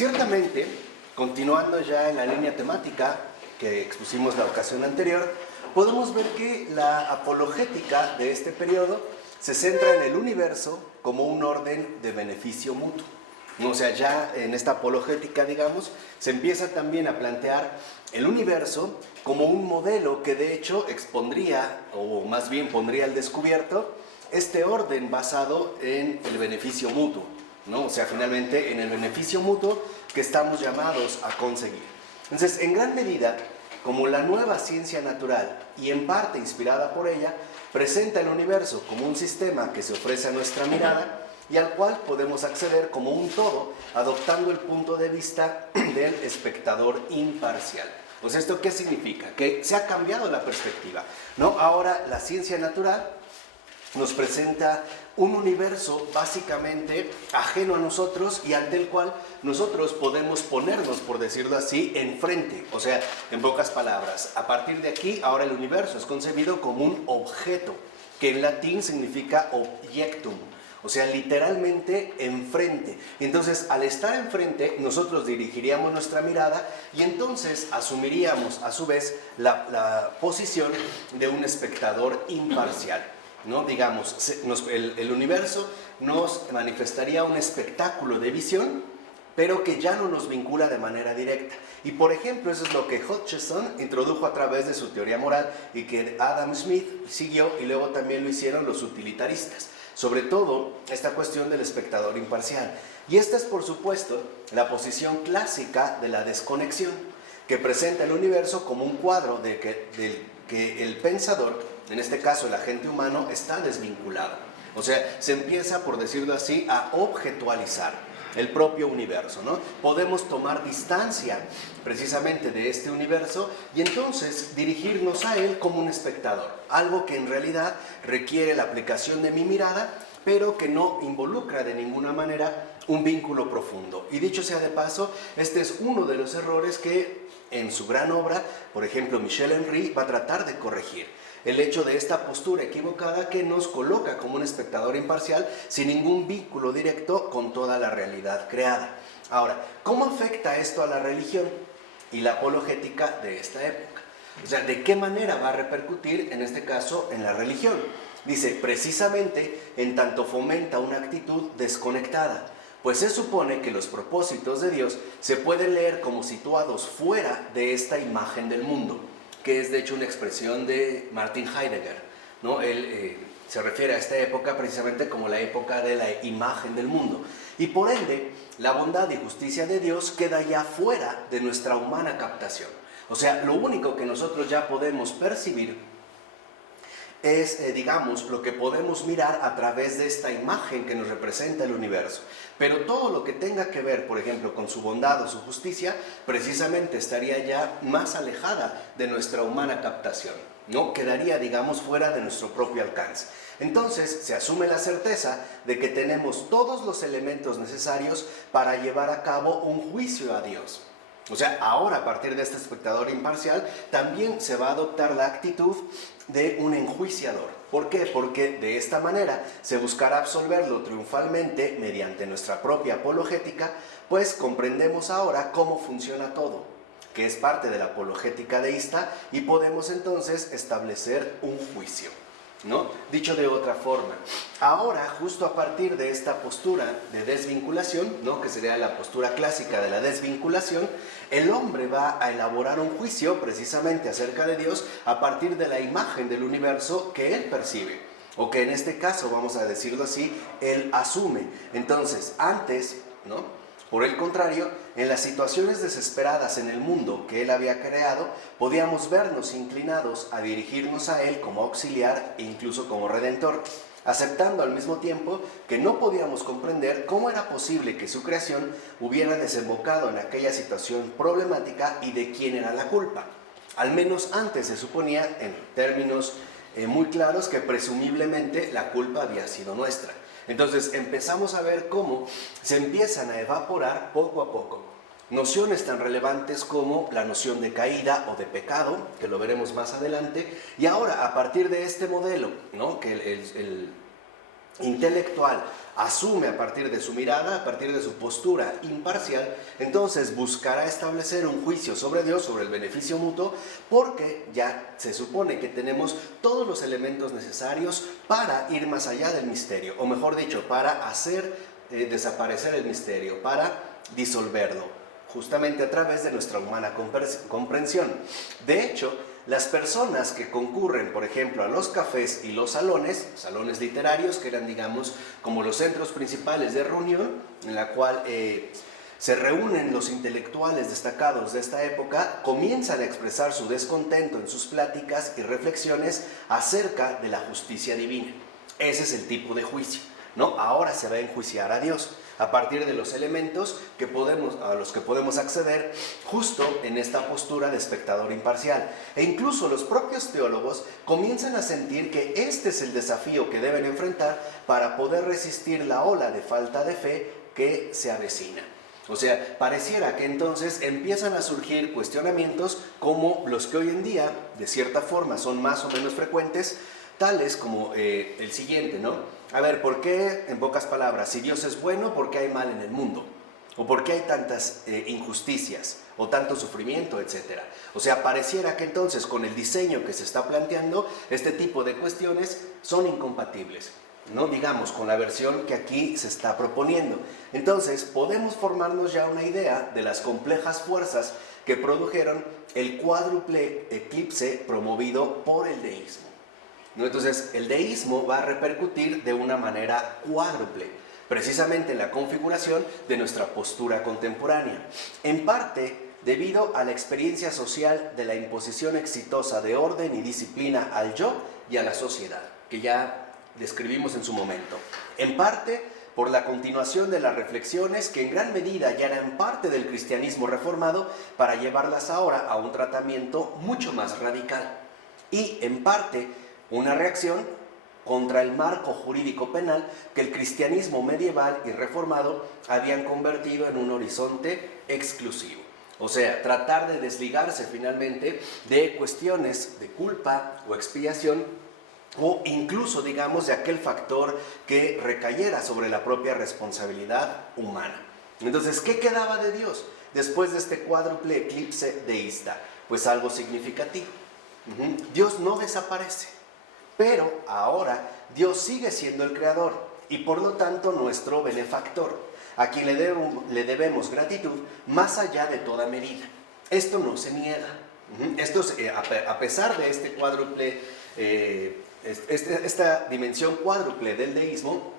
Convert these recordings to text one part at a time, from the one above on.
ciertamente, continuando ya en la línea temática que expusimos la ocasión anterior, podemos ver que la apologética de este periodo se centra en el universo como un orden de beneficio mutuo. O sea, ya en esta apologética, digamos, se empieza también a plantear el universo como un modelo que de hecho expondría, o más bien pondría al descubierto, este orden basado en el beneficio mutuo, ¿no? O sea, finalmente en el beneficio mutuo que estamos llamados a conseguir. Entonces, en gran medida, como la nueva ciencia natural, y en parte inspirada por ella, presenta el universo como un sistema que se ofrece a nuestra mirada y al cual podemos acceder como un todo, adoptando el punto de vista del espectador imparcial. Pues ¿esto qué significa? Que se ha cambiado la perspectiva, ¿no? Ahora la ciencia natural nos presenta un universo básicamente ajeno a nosotros y ante el cual nosotros podemos ponernos, por decirlo así, enfrente. O sea, en pocas palabras, a partir de aquí, ahora el universo es concebido como un objeto, que en latín significa objectum. O sea, literalmente enfrente. Entonces, al estar enfrente, nosotros dirigiríamos nuestra mirada y entonces asumiríamos, a su vez, la posición de un espectador imparcial, ¿no? Digamos, el universo nos manifestaría un espectáculo de visión, pero que ya no nos vincula de manera directa. Y por ejemplo, eso es lo que Hutcheson introdujo a través de su teoría moral y que Adam Smith siguió y luego también lo hicieron los utilitaristas. Sobre todo, esta cuestión del espectador imparcial. Y esta es, por supuesto, la posición clásica de la desconexión, que presenta el universo como un cuadro de que el pensador, en este caso el agente humano, está desvinculado. O sea, se empieza, por decirlo así, a objetualizar el propio universo, ¿no? Podemos tomar distancia precisamente de este universo y entonces dirigirnos a él como un espectador, algo que en realidad requiere la aplicación de mi mirada, pero que no involucra de ninguna manera un vínculo profundo. Y dicho sea de paso, este es uno de los errores que en su gran obra, por ejemplo, Michel Henry va a tratar de corregir. El hecho de esta postura equivocada que nos coloca como un espectador imparcial sin ningún vínculo directo con toda la realidad creada. Ahora, ¿cómo afecta esto a la religión y la apologética de esta época? O sea, ¿de qué manera va a repercutir, en este caso, en la religión? Dice, precisamente en tanto fomenta una actitud desconectada, pues se supone que los propósitos de Dios se pueden leer como situados fuera de esta imagen del mundo, que es de hecho una expresión de Martin Heidegger, ¿no? Él se refiere a esta época precisamente como la época de la imagen del mundo. Y por ende, la bondad y justicia de Dios queda ya fuera de nuestra humana captación. O sea, lo único que nosotros ya podemos percibir es, digamos, lo que podemos mirar a través de esta imagen que nos representa el universo. Pero todo lo que tenga que ver, por ejemplo, con su bondad o su justicia, precisamente estaría ya más alejada de nuestra humana captación, ¿no? Quedaría, digamos, fuera de nuestro propio alcance. Entonces, se asume la certeza de que tenemos todos los elementos necesarios para llevar a cabo un juicio a Dios. O sea, ahora a partir de este espectador imparcial también se va a adoptar la actitud de un enjuiciador. ¿Por qué? Porque de esta manera se buscará absolverlo triunfalmente mediante nuestra propia apologética, pues comprendemos ahora cómo funciona todo, que es parte de la apologética deísta, y podemos entonces establecer un juicio, ¿no? Dicho de otra forma, ahora justo a partir de esta postura de desvinculación, ¿no? Que sería la postura clásica de la desvinculación, el hombre va a elaborar un juicio precisamente acerca de Dios a partir de la imagen del universo que él percibe, o que en este caso, vamos a decirlo así, él asume. Entonces, antes, ¿no? Por el contrario, en las situaciones desesperadas en el mundo que él había creado, podíamos vernos inclinados a dirigirnos a él como auxiliar e incluso como redentor, aceptando al mismo tiempo que no podíamos comprender cómo era posible que su creación hubiera desembocado en aquella situación problemática y de quién era la culpa. Al menos antes se suponía, en términos muy claros, que presumiblemente la culpa había sido nuestra. Entonces empezamos a ver cómo se empiezan a evaporar poco a poco nociones tan relevantes como la noción de caída o de pecado, que lo veremos más adelante, y ahora a partir de este modelo, ¿no? Que el intelectual asume a partir de su mirada, a partir de su postura imparcial, entonces buscará establecer un juicio sobre Dios, sobre el beneficio mutuo, porque ya se supone que tenemos todos los elementos necesarios para ir más allá del misterio, o mejor dicho, para hacer desaparecer el misterio, para disolverlo, justamente a través de nuestra humana comprensión. De hecho, las personas que concurren, por ejemplo, a los cafés y los salones literarios, que eran, digamos, como los centros principales de reunión, en la cual se reúnen los intelectuales destacados de esta época, comienzan a expresar su descontento en sus pláticas y reflexiones acerca de la justicia divina. Ese es el tipo de juicio, ¿no? Ahora se va a enjuiciar a Dios a partir de los elementos a los que podemos acceder justo en esta postura de espectador imparcial. E incluso los propios teólogos comienzan a sentir que este es el desafío que deben enfrentar para poder resistir la ola de falta de fe que se avecina. O sea, pareciera que entonces empiezan a surgir cuestionamientos como los que hoy en día, de cierta forma, son más o menos frecuentes, tales como el siguiente, ¿no? A ver, ¿por qué, en pocas palabras, si Dios es bueno, por qué hay mal en el mundo? ¿O por qué hay tantas injusticias? ¿O tanto sufrimiento, etcétera? O sea, pareciera que entonces con el diseño que se está planteando, este tipo de cuestiones son incompatibles, ¿no? Digamos, con la versión que aquí se está proponiendo. Entonces, podemos formarnos ya una idea de las complejas fuerzas que produjeron el cuádruple eclipse promovido por el deísmo, ¿no? Entonces, el deísmo va a repercutir de una manera cuádruple, precisamente en la configuración de nuestra postura contemporánea. En parte, debido a la experiencia social de la imposición exitosa de orden y disciplina al yo y a la sociedad, que ya describimos en su momento. En parte, por la continuación de las reflexiones que en gran medida ya eran parte del cristianismo reformado para llevarlas ahora a un tratamiento mucho más radical. Y en parte, una reacción contra el marco jurídico penal que el cristianismo medieval y reformado habían convertido en un horizonte exclusivo. O sea, tratar de desligarse finalmente de cuestiones de culpa o expiación, o incluso, digamos, de aquel factor que recayera sobre la propia responsabilidad humana. Entonces, ¿qué quedaba de Dios después de este cuádruple eclipse deísta? Pues algo significativo. Dios no desaparece. Pero ahora Dios sigue siendo el creador y por lo tanto nuestro benefactor, a quien le debemos gratitud más allá de toda medida. Esto no se niega. Esto es, a pesar de este cuádruple, esta dimensión cuádruple del deísmo,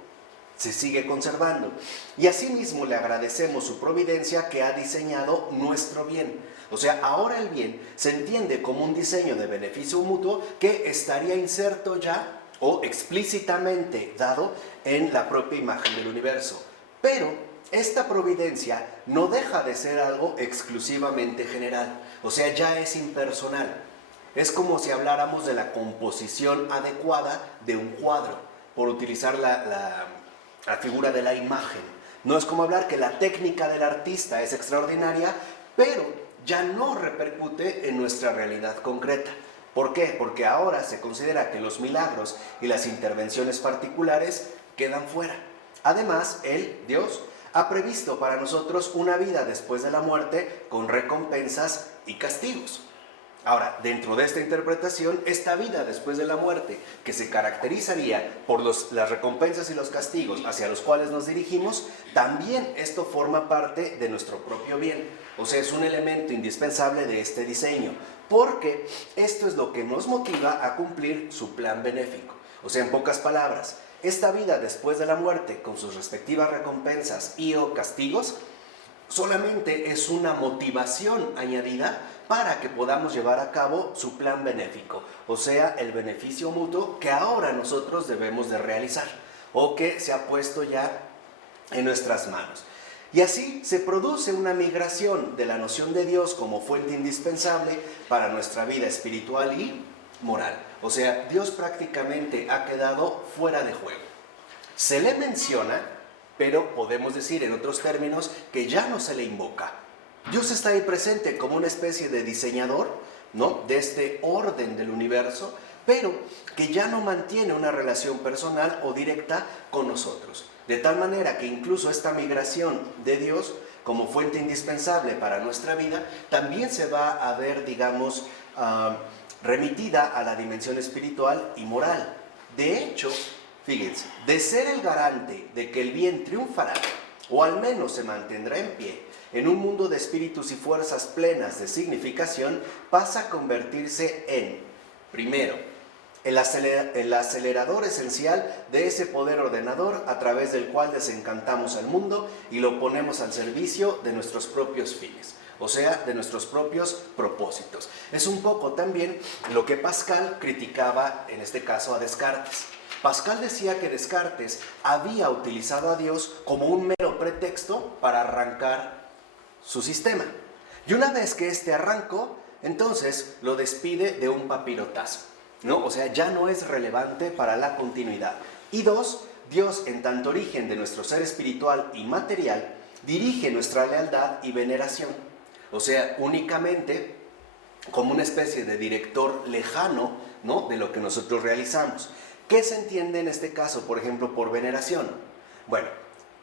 se sigue conservando. Y asimismo le agradecemos su providencia que ha diseñado nuestro bien. O sea, ahora el bien se entiende como un diseño de beneficio mutuo que estaría inserto ya o explícitamente dado en la propia imagen del universo. Pero esta providencia no deja de ser algo exclusivamente general. O sea, ya es impersonal. Es como si habláramos de la composición adecuada de un cuadro, por utilizar la figura de la imagen. No es como hablar que la técnica del artista es extraordinaria, pero ya no repercute en nuestra realidad concreta. ¿Por qué? Porque ahora se considera que los milagros y las intervenciones particulares quedan fuera. Además, Dios, ha previsto para nosotros una vida después de la muerte con recompensas y castigos. Ahora, dentro de esta interpretación, esta vida después de la muerte, que se caracterizaría por las recompensas y los castigos hacia los cuales nos dirigimos, también esto forma parte de nuestro propio bien. O sea, es un elemento indispensable de este diseño, porque esto es lo que nos motiva a cumplir su plan benéfico. O sea, en pocas palabras, esta vida después de la muerte, con sus respectivas recompensas y o castigos, solamente es una motivación añadida para que podamos llevar a cabo su plan benéfico, o sea, el beneficio mutuo que ahora nosotros debemos de realizar, o que se ha puesto ya en nuestras manos. Y así se produce una migración de la noción de Dios como fuente indispensable para nuestra vida espiritual y moral. O sea, Dios prácticamente ha quedado fuera de juego. Se le menciona, pero podemos decir en otros términos que ya no se le invoca. Dios está ahí presente como una especie de diseñador, ¿no?, de este orden del universo, pero que ya no mantiene una relación personal o directa con nosotros. De tal manera que incluso esta migración de Dios como fuente indispensable para nuestra vida también se va a ver, digamos, remitida a la dimensión espiritual y moral. De hecho, fíjense, de ser el garante de que el bien triunfará, o al menos se mantendrá en pie, en un mundo de espíritus y fuerzas plenas de significación, pasa a convertirse en, primero, el acelerador esencial de ese poder ordenador a través del cual desencantamos al mundo y lo ponemos al servicio de nuestros propios fines, o sea, de nuestros propios propósitos. Es un poco también lo que Pascal criticaba, en este caso, a Descartes. Pascal decía que Descartes había utilizado a Dios como un mero pretexto para arrancar su sistema. Y una vez que éste arrancó, entonces lo despide de un papirotazo, ¿no? O sea, ya no es relevante para la continuidad. Y dos, Dios, en tanto origen de nuestro ser espiritual y material, dirige nuestra lealtad y veneración. O sea, únicamente como una especie de director lejano, ¿no?, de lo que nosotros realizamos. ¿Qué se entiende en este caso, por ejemplo, por veneración? Bueno,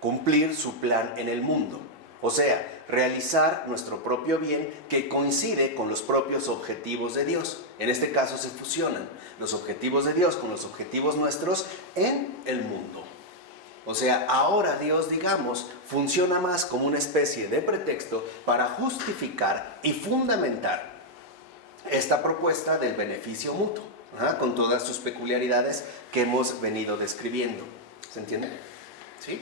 cumplir su plan en el mundo. O sea, realizar nuestro propio bien que coincide con los propios objetivos de Dios. En este caso se fusionan los objetivos de Dios con los objetivos nuestros en el mundo. O sea, ahora Dios, digamos, funciona más como una especie de pretexto para justificar y fundamentar esta propuesta del beneficio mutuo, con todas sus peculiaridades que hemos venido describiendo. ¿Se entiende? ¿Sí?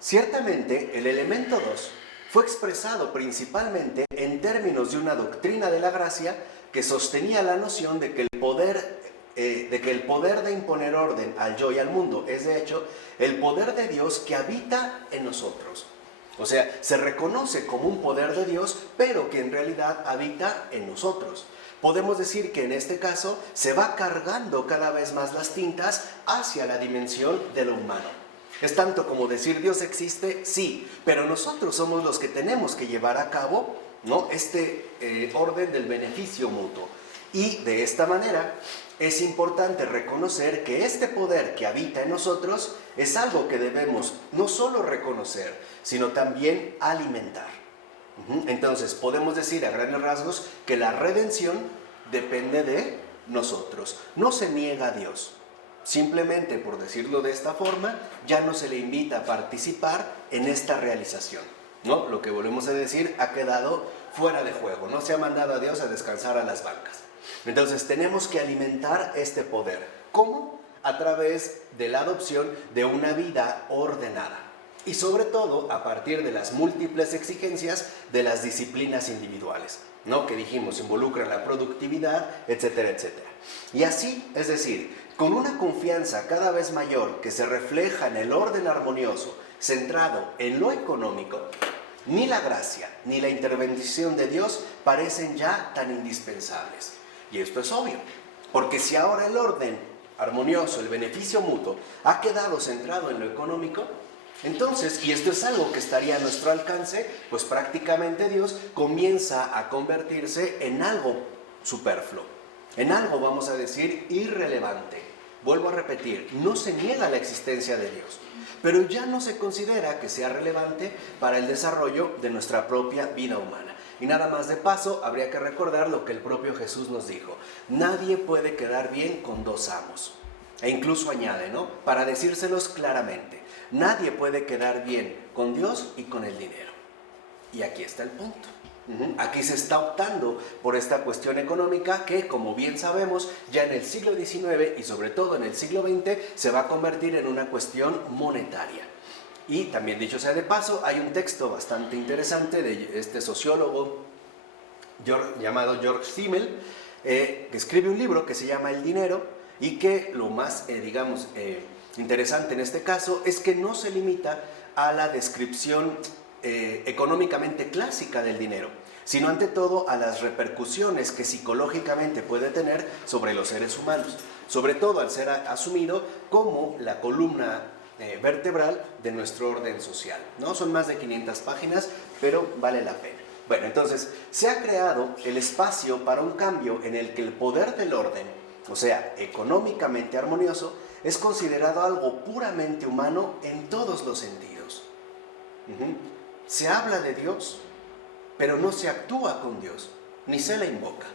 Ciertamente, el elemento 2 fue expresado principalmente en términos de una doctrina de la gracia que sostenía la noción de que el poder de imponer orden al yo y al mundo es, de hecho, el poder de Dios que habita en nosotros. O sea, se reconoce como un poder de Dios, pero que en realidad habita en nosotros. Podemos decir que en este caso se va cargando cada vez más las tintas hacia la dimensión de lo humano. Es tanto como decir Dios existe, sí, pero nosotros somos los que tenemos que llevar a cabo, ¿no?, este orden del beneficio mutuo. Y de esta manera es importante reconocer que este poder que habita en nosotros es algo que debemos no solo reconocer, sino también alimentar. Entonces podemos decir a grandes rasgos que la redención depende de nosotros. No se niega a Dios. Simplemente, por decirlo de esta forma, ya no se le invita a participar en esta realización, ¿no? Lo que volvemos a decir ha quedado fuera de juego. No se ha mandado a Dios a descansar a las bancas. Entonces tenemos que alimentar este poder. ¿Cómo? A través de la adopción de una vida ordenada. Y sobre todo a partir de las múltiples exigencias de las disciplinas individuales, ¿no?, que dijimos involucran la productividad, etcétera, etcétera. Y así, es decir, con una confianza cada vez mayor que se refleja en el orden armonioso, centrado en lo económico, ni la gracia ni la intervención de Dios parecen ya tan indispensables. Y esto es obvio, porque si ahora el orden armonioso, el beneficio mutuo, ha quedado centrado en lo económico, entonces, y esto es algo que estaría a nuestro alcance, pues prácticamente Dios comienza a convertirse en algo superfluo, en algo, vamos a decir, irrelevante. Vuelvo a repetir, no se niega la existencia de Dios, pero ya no se considera que sea relevante para el desarrollo de nuestra propia vida humana. Y nada más de paso, habría que recordar lo que el propio Jesús nos dijo: nadie puede quedar bien con dos amos. E incluso añade, ¿no?, para decírselos claramente, nadie puede quedar bien con Dios y con el dinero. Y aquí está el punto. Aquí se está optando por esta cuestión económica que, como bien sabemos, ya en el siglo XIX y sobre todo en el siglo XX se va a convertir en una cuestión monetaria. Y también, dicho sea de paso, hay un texto bastante interesante de este sociólogo llamado George Simmel, que escribe un libro que se llama El dinero, y que lo más, interesante en este caso es que no se limita a la descripción económicamente clásica del dinero, sino ante todo a las repercusiones que psicológicamente puede tener sobre los seres humanos, sobre todo al ser asumido como la columna vertebral de nuestro orden social, ¿no? Son más de 500 páginas, pero vale la pena. Bueno, entonces, se ha creado el espacio para un cambio en el que el poder del orden o sea, económicamente armonioso, es considerado algo puramente humano en todos los sentidos. Se habla de Dios, pero no se actúa con Dios, ni se le invoca.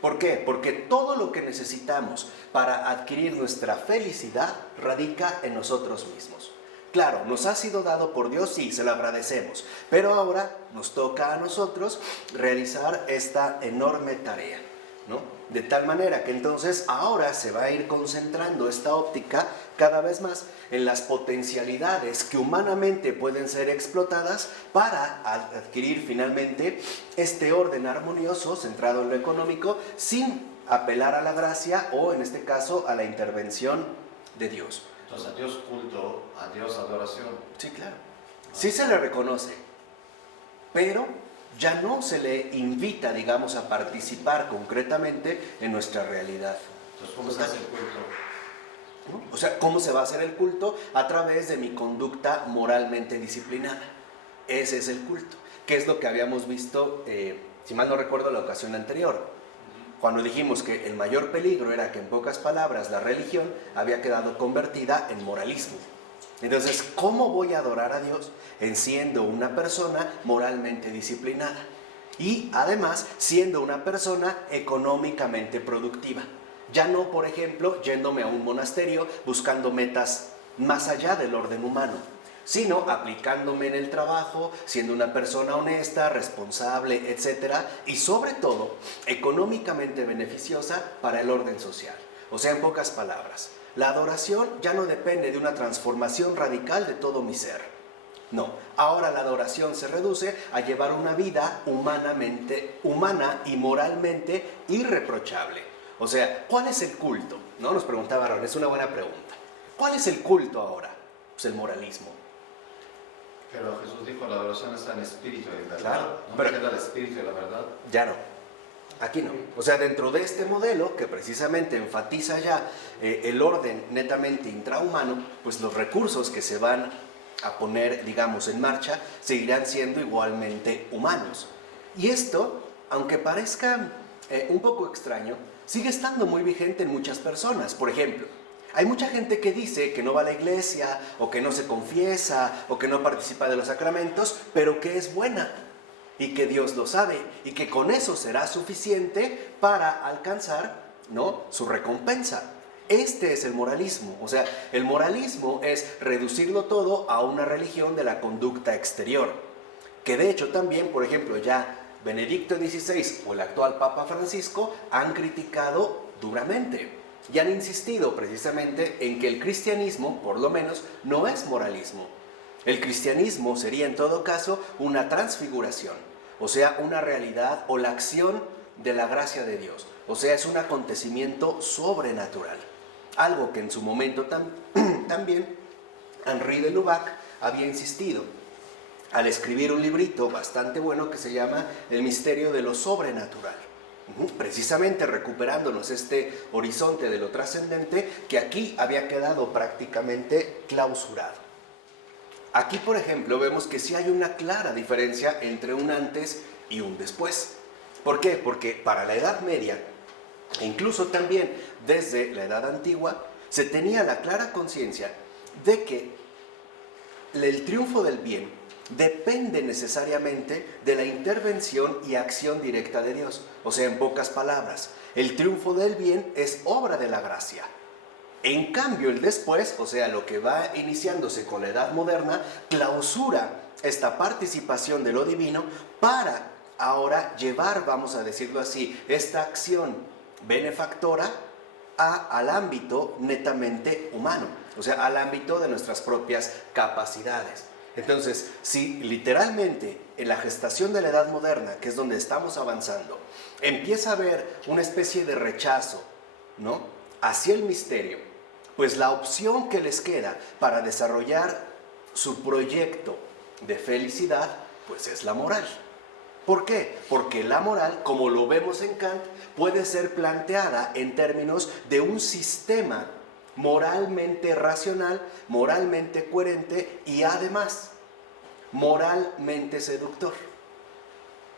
¿Por qué? Porque todo lo que necesitamos para adquirir nuestra felicidad radica en nosotros mismos. Claro, nos ha sido dado por Dios, sí, se lo agradecemos, pero ahora nos toca a nosotros realizar esta enorme tarea, ¿no? De tal manera que entonces ahora se va a ir concentrando esta óptica cada vez más en las potencialidades que humanamente pueden ser explotadas para adquirir finalmente este orden armonioso centrado en lo económico sin apelar a la gracia o en este caso a la intervención de Dios. Entonces a Dios culto, a Dios adoración. Sí, claro. Sí se le reconoce, pero ya no se le invita, digamos, a participar concretamente en nuestra realidad. Entonces, ¿cómo se hace el culto? ¿No? O sea, ¿cómo se va a hacer el culto? A través de mi conducta moralmente disciplinada. Ese es el culto, que es lo que habíamos visto, si mal no recuerdo, la ocasión anterior. Cuando dijimos que el mayor peligro era que, en pocas palabras, la religión había quedado convertida en moralismo. Entonces, ¿cómo voy a adorar a Dios en siendo una persona moralmente disciplinada? Y además, siendo una persona económicamente productiva. Ya no, por ejemplo, yéndome a un monasterio buscando metas más allá del orden humano, sino aplicándome en el trabajo, siendo una persona honesta, responsable, etc. Y sobre todo, económicamente beneficiosa para el orden social. O sea, en pocas palabras, la adoración ya no depende de una transformación radical de todo mi ser. No, ahora la adoración se reduce a llevar una vida humana y moralmente irreprochable. O sea, ¿cuál es el culto? ¿No? Nos preguntaba Aaron, es una buena pregunta. ¿Cuál es el culto ahora? Pues el moralismo. Pero Jesús dijo, la adoración está en espíritu y verdad. Claro, ¿No pero queda el espíritu y la verdad? Ya no. Aquí no. O sea, dentro de este modelo que precisamente enfatiza ya el orden netamente intrahumano, pues los recursos que se van a poner, digamos, en marcha seguirán siendo igualmente humanos. Y esto, aunque parezca un poco extraño, sigue estando muy vigente en muchas personas. Por ejemplo, hay mucha gente que dice que no va a la iglesia, o que no se confiesa, o que no participa de los sacramentos, pero que es buena, y que Dios lo sabe, y que con eso será suficiente para alcanzar, ¿no?, su recompensa. Este es el moralismo. O sea, el moralismo es reducirlo todo a una religión de la conducta exterior, que de hecho también, por ejemplo, ya Benedicto XVI o el actual Papa Francisco han criticado duramente. Y han insistido precisamente en que el cristianismo, por lo menos, no es moralismo. El cristianismo sería en todo caso una transfiguración, o sea, una realidad o la acción de la gracia de Dios. O sea, es un acontecimiento sobrenatural. Algo que en su momento también Henri de Lubac había insistido al escribir un librito bastante bueno que se llama El misterio de lo sobrenatural. Precisamente recuperándonos este horizonte de lo trascendente que aquí había quedado prácticamente clausurado. Aquí, por ejemplo, vemos que sí hay una clara diferencia entre un antes y un después. ¿Por qué? Porque para la Edad Media, e incluso también desde la Edad Antigua, se tenía la clara conciencia de que el triunfo del bien depende necesariamente de la intervención y acción directa de Dios. O sea, en pocas palabras, el triunfo del bien es obra de la gracia. En cambio, el después, o sea, lo que va iniciándose con la Edad Moderna, clausura esta participación de lo divino para ahora llevar, vamos a decirlo así, esta acción benefactora al ámbito netamente humano, o sea, al ámbito de nuestras propias capacidades. Entonces, si literalmente en la gestación de la Edad Moderna, que es donde estamos avanzando, empieza a haber una especie de rechazo, ¿no?, hacia el misterio, pues la opción que les queda para desarrollar su proyecto de felicidad, pues es la moral. ¿Por qué? Porque la moral, como lo vemos en Kant, puede ser planteada en términos de un sistema moralmente racional, moralmente coherente y además moralmente seductor.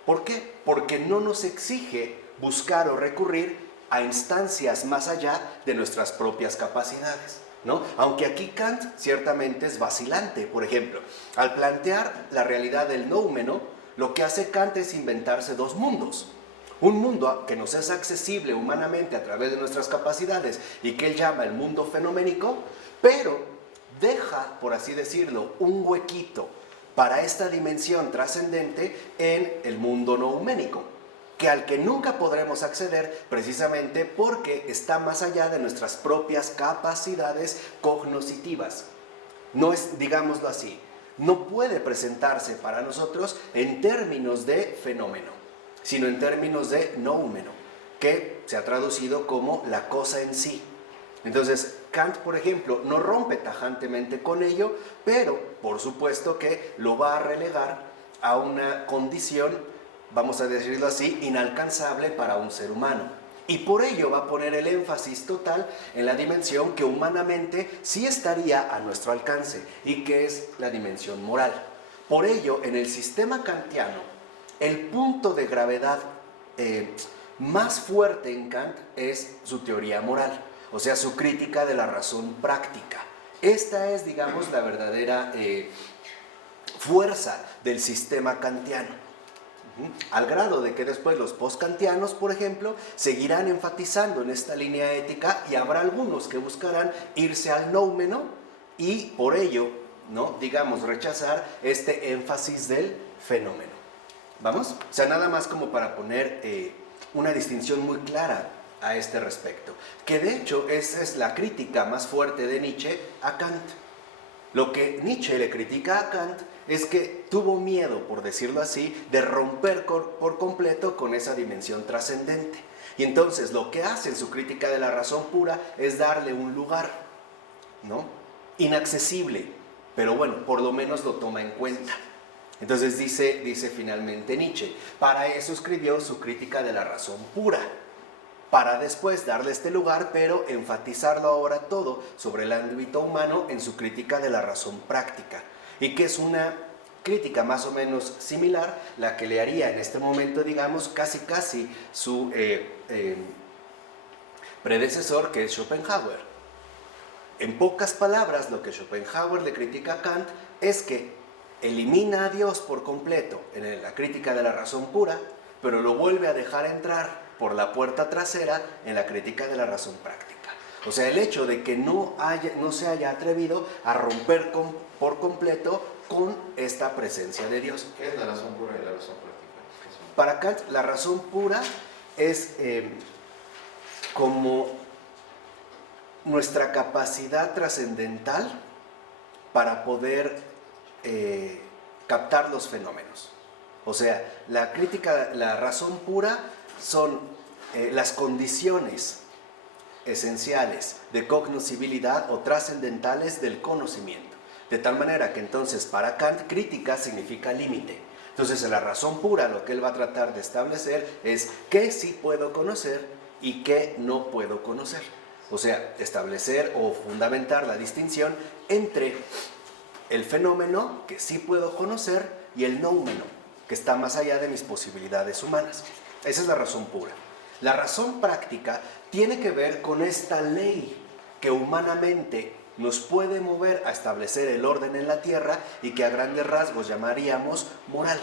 ¿Por qué? Porque no nos exige buscar o recurrir a instancias más allá de nuestras propias capacidades, ¿no? Aunque aquí Kant ciertamente es vacilante. Por ejemplo, al plantear la realidad del noumeno, lo que hace Kant es inventarse dos mundos. Un mundo que nos es accesible humanamente a través de nuestras capacidades y que él llama el mundo fenoménico, pero deja, por así decirlo, un huequito para esta dimensión trascendente en el mundo nouménico, que al que nunca podremos acceder precisamente porque está más allá de nuestras propias capacidades cognoscitivas. No es, digámoslo así, no puede presentarse para nosotros en términos de fenómeno, sino en términos de noumeno, que se ha traducido como la cosa en sí. Entonces, Kant, por ejemplo, no rompe tajantemente con ello, pero por supuesto que lo va a relegar a una condición, vamos a decirlo así, inalcanzable para un ser humano. Y por ello va a poner el énfasis total en la dimensión que humanamente sí estaría a nuestro alcance y que es la dimensión moral. Por ello, en el sistema kantiano, el punto de gravedad más fuerte en Kant es su teoría moral, o sea, su crítica de la razón práctica. Esta es, digamos, la verdadera fuerza del sistema kantiano. Al grado de que después los post-kantianos, por ejemplo, seguirán enfatizando en esta línea ética y habrá algunos que buscarán irse al noumeno y por ello, ¿no?, digamos, rechazar este énfasis del fenómeno. ¿Vamos? O sea, nada más como para poner una distinción muy clara a este respecto, que de hecho esa es la crítica más fuerte de Nietzsche a Kant. Lo que Nietzsche le critica a Kant es que tuvo miedo, por decirlo así, de romper por completo con esa dimensión trascendente. Y entonces lo que hace en su crítica de la razón pura es darle un lugar, ¿no?, inaccesible, pero bueno, por lo menos lo toma en cuenta. Entonces dice finalmente Nietzsche, para eso escribió su crítica de la razón pura, para después darle este lugar, pero enfatizarlo ahora todo sobre el ámbito humano en su crítica de la razón práctica, y que es una crítica más o menos similar, la que le haría en este momento, digamos, casi su predecesor, que es Schopenhauer. En pocas palabras, lo que Schopenhauer le critica a Kant es que elimina a Dios por completo en la crítica de la razón pura, pero lo vuelve a dejar entrar por la puerta trasera en la crítica de la razón práctica. O sea, el hecho de que no se haya atrevido a romper por completo con esta presencia de Dios. ¿Qué es la razón pura y la razón práctica? Para Kant, la razón pura es como nuestra capacidad trascendental para poder captar los fenómenos. O sea, la razón pura son las condiciones esenciales de cognoscibilidad o trascendentales del conocimiento. De tal manera que entonces para Kant crítica significa límite. Entonces en la razón pura lo que él va a tratar de establecer es qué sí puedo conocer y qué no puedo conocer. O sea, establecer o fundamentar la distinción entre el fenómeno que sí puedo conocer y el noumeno, que está más allá de mis posibilidades humanas. Esa es la razón pura. La razón práctica tiene que ver con esta ley que humanamente nos puede mover a establecer el orden en la tierra y que a grandes rasgos llamaríamos moral,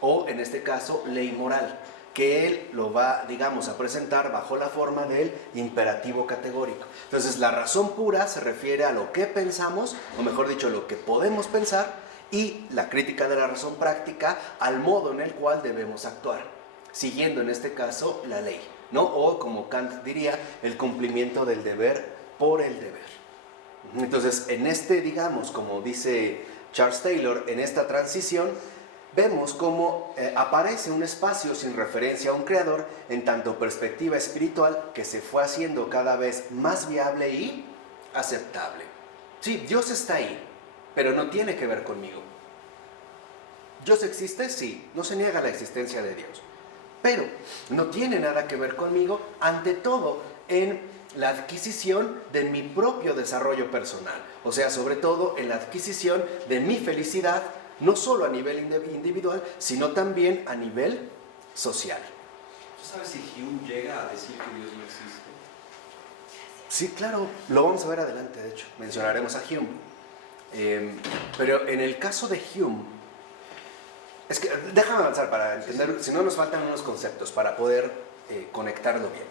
o en este caso ley moral, que él lo va, digamos, a presentar bajo la forma del imperativo categórico. Entonces la razón pura se refiere a lo que pensamos, o mejor dicho, lo que podemos pensar, y la crítica de la razón práctica al modo en el cual debemos actuar, siguiendo en este caso la ley, ¿no? O como Kant diría, el cumplimiento del deber por el deber. Entonces, en este, digamos, como dice Charles Taylor, en esta transición, vemos cómo aparece un espacio sin referencia a un creador en tanto perspectiva espiritual que se fue haciendo cada vez más viable y aceptable. Sí, Dios está ahí, pero no tiene que ver conmigo. ¿Dios existe? Sí, no se niega la existencia de Dios, pero no tiene nada que ver conmigo, ante todo en la adquisición de mi propio desarrollo personal, o sea, sobre todo en la adquisición de mi felicidad, no solo a nivel individual, sino también a nivel social. ¿Tú sabes si Hume llega a decir que Dios no existe? Sí, claro, lo vamos a ver adelante, de hecho, mencionaremos a Hume. Pero en el caso de Hume, es que déjame avanzar para entender, si no nos faltan unos conceptos para poder conectarlo bien,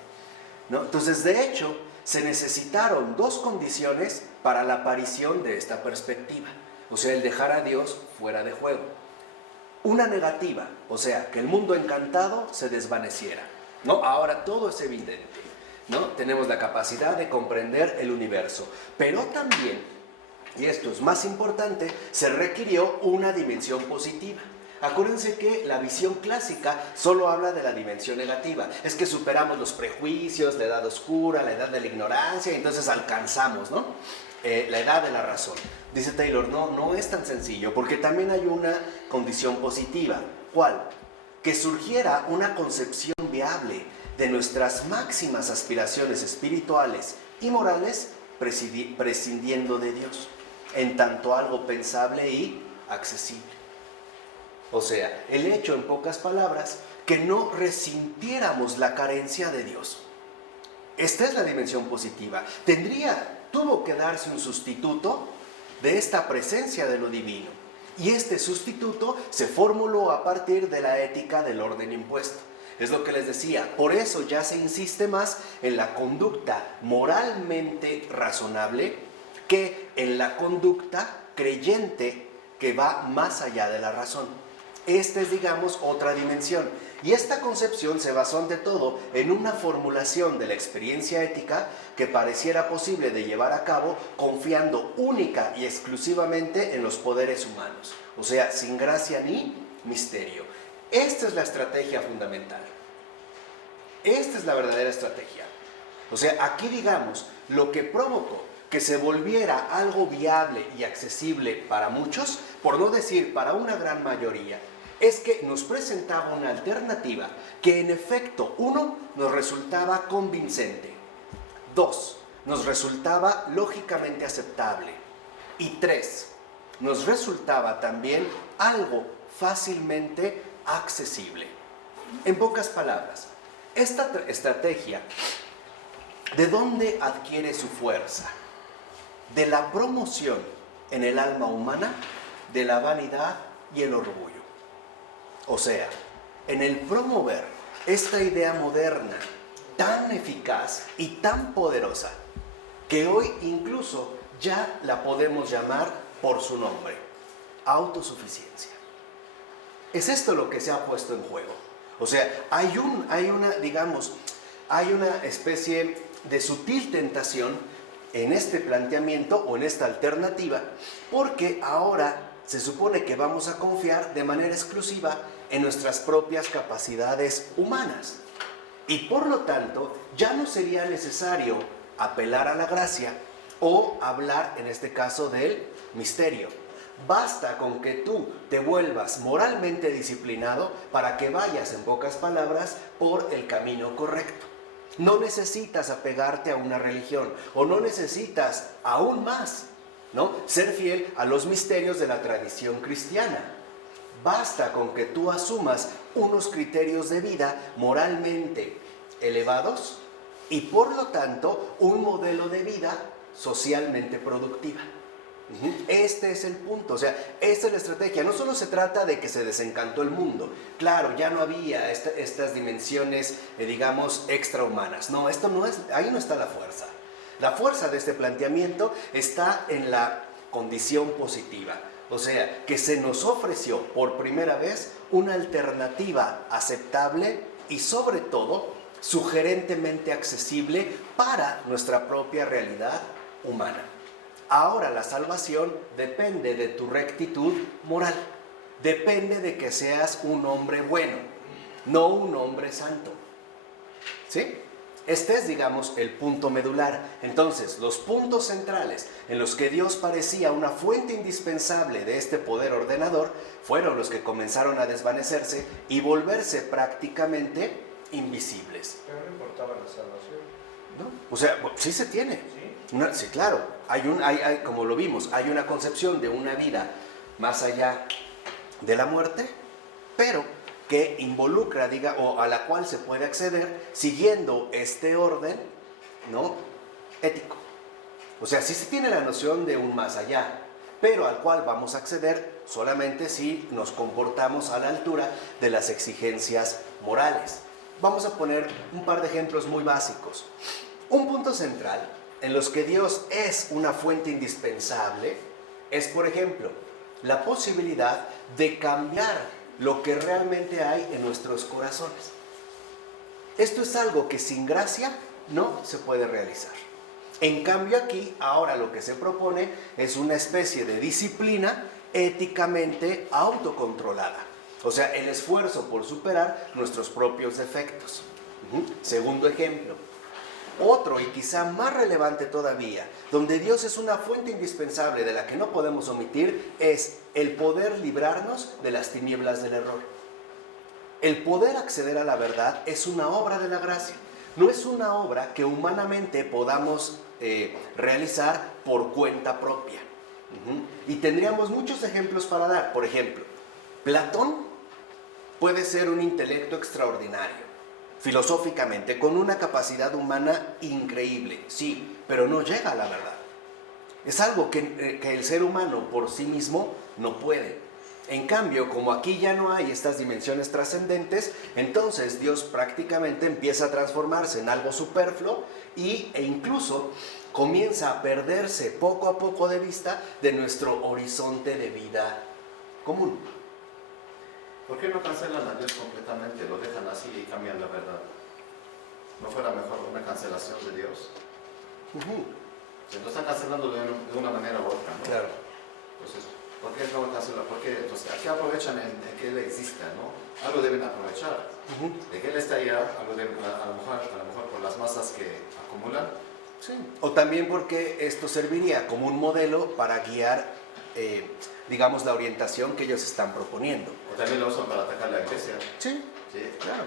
¿no? Entonces, de hecho, se necesitaron dos condiciones para la aparición de esta perspectiva, o sea, el dejar a Dios fuera de juego. Una negativa, o sea, que el mundo encantado se desvaneciera, ¿no? Ahora todo es evidente, ¿no? Tenemos la capacidad de comprender el universo, pero también, y esto es más importante, se requirió una dimensión positiva. Acuérdense que la visión clásica solo habla de la dimensión negativa. Es que superamos los prejuicios, la edad oscura, la edad de la ignorancia, y entonces alcanzamos, ¿no? La edad de la razón. Dice Taylor, no es tan sencillo, porque también hay una condición positiva. ¿Cuál? Que surgiera una concepción viable de nuestras máximas aspiraciones espirituales y morales, prescindiendo de Dios, en tanto algo pensable y accesible. O sea, el hecho, en pocas palabras, que no resintiéramos la carencia de Dios. Esta es la dimensión positiva. Tuvo que darse un sustituto de esta presencia de lo divino. Y este sustituto se formuló a partir de la ética del orden impuesto. Es lo que les decía, por eso ya se insiste más en la conducta moralmente razonable que en la conducta creyente que va más allá de la razón. Esta es, digamos, otra dimensión. Y esta concepción se basó ante todo en una formulación de la experiencia ética que pareciera posible de llevar a cabo confiando única y exclusivamente en los poderes humanos. O sea, sin gracia ni misterio. Esta es la estrategia fundamental. Esta es la verdadera estrategia. O sea, aquí, digamos, lo que provocó que se volviera algo viable y accesible para muchos, por no decir para una gran mayoría, es que nos presentaba una alternativa que en efecto, uno, nos resultaba convincente, dos, nos resultaba lógicamente aceptable y tres, nos resultaba también algo fácilmente accesible. En pocas palabras, esta estrategia, ¿de dónde adquiere su fuerza? De la promoción en el alma humana de la vanidad y el orgullo. O sea, en el promover esta idea moderna tan eficaz y tan poderosa que hoy incluso ya la podemos llamar por su nombre, autosuficiencia. Es esto lo que se ha puesto en juego. O sea, hay una especie de sutil tentación en este planteamiento o en esta alternativa, porque ahora se supone que vamos a confiar de manera exclusiva en nuestras propias capacidades humanas. Y por lo tanto, ya no sería necesario apelar a la gracia o hablar, en este caso, del misterio. Basta con que tú te vuelvas moralmente disciplinado para que vayas, en pocas palabras, por el camino correcto. No necesitas apegarte a una religión o no necesitas aún más, ¿no?, ser fiel a los misterios de la tradición cristiana. Basta con que tú asumas unos criterios de vida moralmente elevados y por lo tanto un modelo de vida socialmente productiva. Este es el punto, o sea, esta es la estrategia. No solo se trata de que se desencantó el mundo, claro, ya no había estas dimensiones, digamos, extrahumanas. No, esto no es, ahí no está la fuerza. La fuerza de este planteamiento está en la condición positiva, o sea, que se nos ofreció por primera vez una alternativa aceptable y sobre todo sugerentemente accesible para nuestra propia realidad humana. Ahora la salvación depende de tu rectitud moral, depende de que seas un hombre bueno, no un hombre santo. ¿Sí? Este es, digamos, el punto medular. Entonces, los puntos centrales en los que Dios parecía una fuente indispensable de este poder ordenador fueron los que comenzaron a desvanecerse y volverse prácticamente invisibles. Pero no importaba la salvación. ¿No? O sea, sí se tiene. Sí, claro, como lo vimos, hay una concepción de una vida más allá de la muerte, pero que involucra, o a la cual se puede acceder siguiendo este orden, ¿no?, ético. O sea, sí se tiene la noción de un más allá, pero al cual vamos a acceder solamente si nos comportamos a la altura de las exigencias morales. Vamos a poner un par de ejemplos muy básicos. Un punto central en los que Dios es una fuente indispensable es, por ejemplo, la posibilidad de cambiar lo que realmente hay en nuestros corazones. Esto es algo que sin gracia no se puede realizar. En cambio aquí, ahora lo que se propone es una especie de disciplina éticamente autocontrolada. O sea, el esfuerzo por superar nuestros propios defectos. Segundo ejemplo. Otro, y quizá más relevante todavía, donde Dios es una fuente indispensable de la que no podemos omitir, es el poder librarnos de las tinieblas del error. El poder acceder a la verdad es una obra de la gracia. No es una obra que humanamente podamos realizar por cuenta propia. Y tendríamos muchos ejemplos para dar. Por ejemplo, Platón puede ser un intelecto extraordinario, filosóficamente, con una capacidad humana increíble, sí, pero no llega a la verdad. Es algo que el ser humano por sí mismo no puede. En cambio, como aquí ya no hay estas dimensiones trascendentes, entonces Dios prácticamente empieza a transformarse en algo superfluo e incluso comienza a perderse poco a poco de vista de nuestro horizonte de vida común. ¿Por qué no cancelan a Dios completamente? Lo dejan así y cambian la verdad. ¿No fuera mejor una cancelación de Dios? Se lo están cancelando de una manera u otra, ¿no? Claro. Entonces, ¿por qué no cancelan? Porque entonces, aquí aprovechan en que Él exista, ¿no? Algo deben aprovechar. De que Él está allá, algo deben, a lo mejor por las masas que acumulan. Sí. O también porque esto serviría como un modelo para guiar, digamos, la orientación que ellos están proponiendo. O también lo usan para atacar la iglesia. Sí, Sí. claro.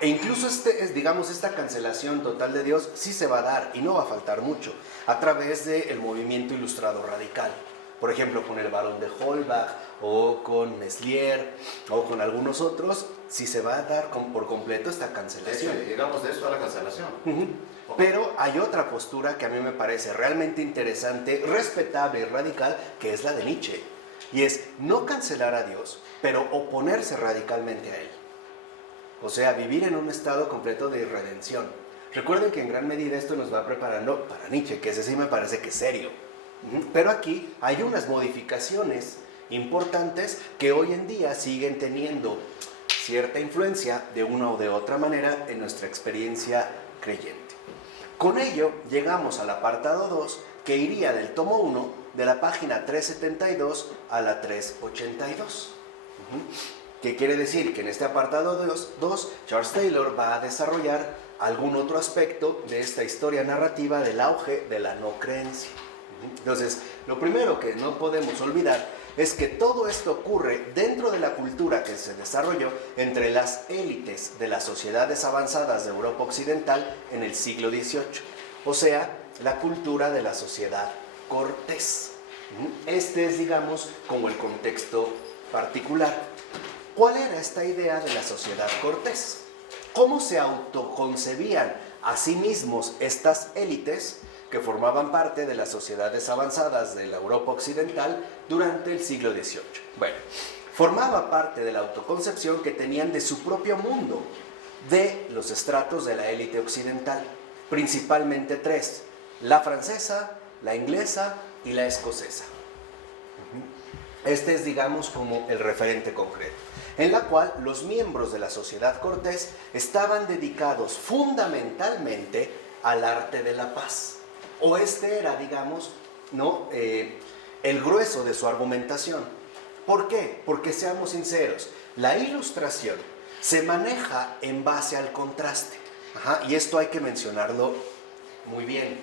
E incluso esta cancelación total de Dios sí se va a dar, y no va a faltar mucho, a través del movimiento ilustrado radical. Por ejemplo, con el Barón de Holbach, o con Meslier, o con algunos otros, sí se va a dar por completo esta cancelación. De hecho, llegamos de eso a la cancelación. Pero hay otra postura que a mí me parece realmente interesante, respetable y radical, que es la de Nietzsche. Y es no cancelar a Dios, pero oponerse radicalmente a Él. O sea, vivir en un estado completo de irredención. Recuerden que en gran medida esto nos va preparando para Nietzsche, que ese sí me parece que es serio. Pero aquí hay unas modificaciones importantes que hoy en día siguen teniendo cierta influencia de una o de otra manera en nuestra experiencia creyente. Con ello llegamos al apartado 2, que iría del tomo 1 de la página 372 a la 382. ¿Qué quiere decir? Que en este apartado 2, Charles Taylor va a desarrollar algún otro aspecto de esta historia narrativa del auge de la no creencia. Entonces, lo primero que no podemos olvidar es que todo esto ocurre dentro de la cultura que se desarrolló entre las élites de las sociedades avanzadas de Europa Occidental en el siglo XVIII, o sea, la cultura de la sociedad cortés. Este es, digamos, como el contexto particular. ¿Cuál era esta idea de la sociedad cortés? ¿Cómo se autoconcebían a sí mismos estas élites que formaban parte de las sociedades avanzadas de la Europa Occidental durante el siglo XVIII? Bueno, formaba parte de la autoconcepción que tenían de su propio mundo, de los estratos de la élite occidental, principalmente tres: la francesa, la inglesa y la escocesa. Este es, digamos, como el referente concreto, en la cual los miembros de la sociedad cortés estaban dedicados fundamentalmente al arte de la paz. O este era, digamos, ¿no?, el grueso de su argumentación. ¿Por qué? Porque, seamos sinceros, la ilustración se maneja en base al contraste. Y esto hay que mencionarlo muy bien.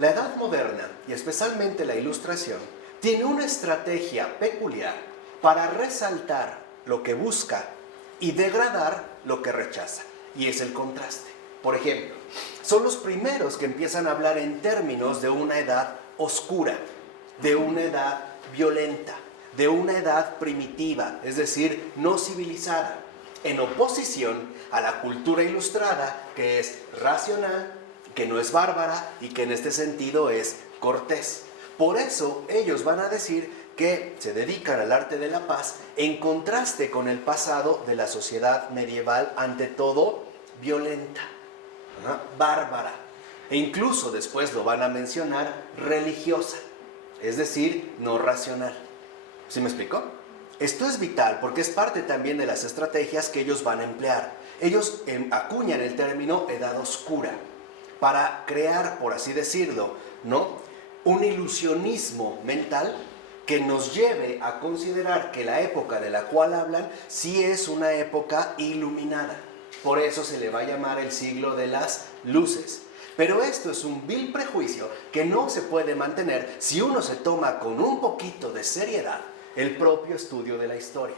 La Edad Moderna, y especialmente la Ilustración, tiene una estrategia peculiar para resaltar lo que busca y degradar lo que rechaza, y es el contraste. Por ejemplo, son los primeros que empiezan a hablar en términos de una edad oscura, de una edad violenta, de una edad primitiva, es decir, no civilizada, en oposición a la cultura ilustrada, que es racional, que no es bárbara y que en este sentido es cortés. Por eso ellos van a decir que se dedican al arte de la paz en contraste con el pasado de la sociedad medieval, ante todo violenta, ¿no? Bárbara, e incluso después lo van a mencionar religiosa, es decir, no racional. ¿Sí me explico? Esto es vital porque es parte también de las estrategias que ellos van a emplear. Ellos acuñan el término edad oscura para crear, por así decirlo, ¿no?, un ilusionismo mental que nos lleve a considerar que la época de la cual hablan sí es una época iluminada. Por eso se le va a llamar el siglo de las luces. Pero esto es un vil prejuicio que no se puede mantener si uno se toma con un poquito de seriedad el propio estudio de la historia.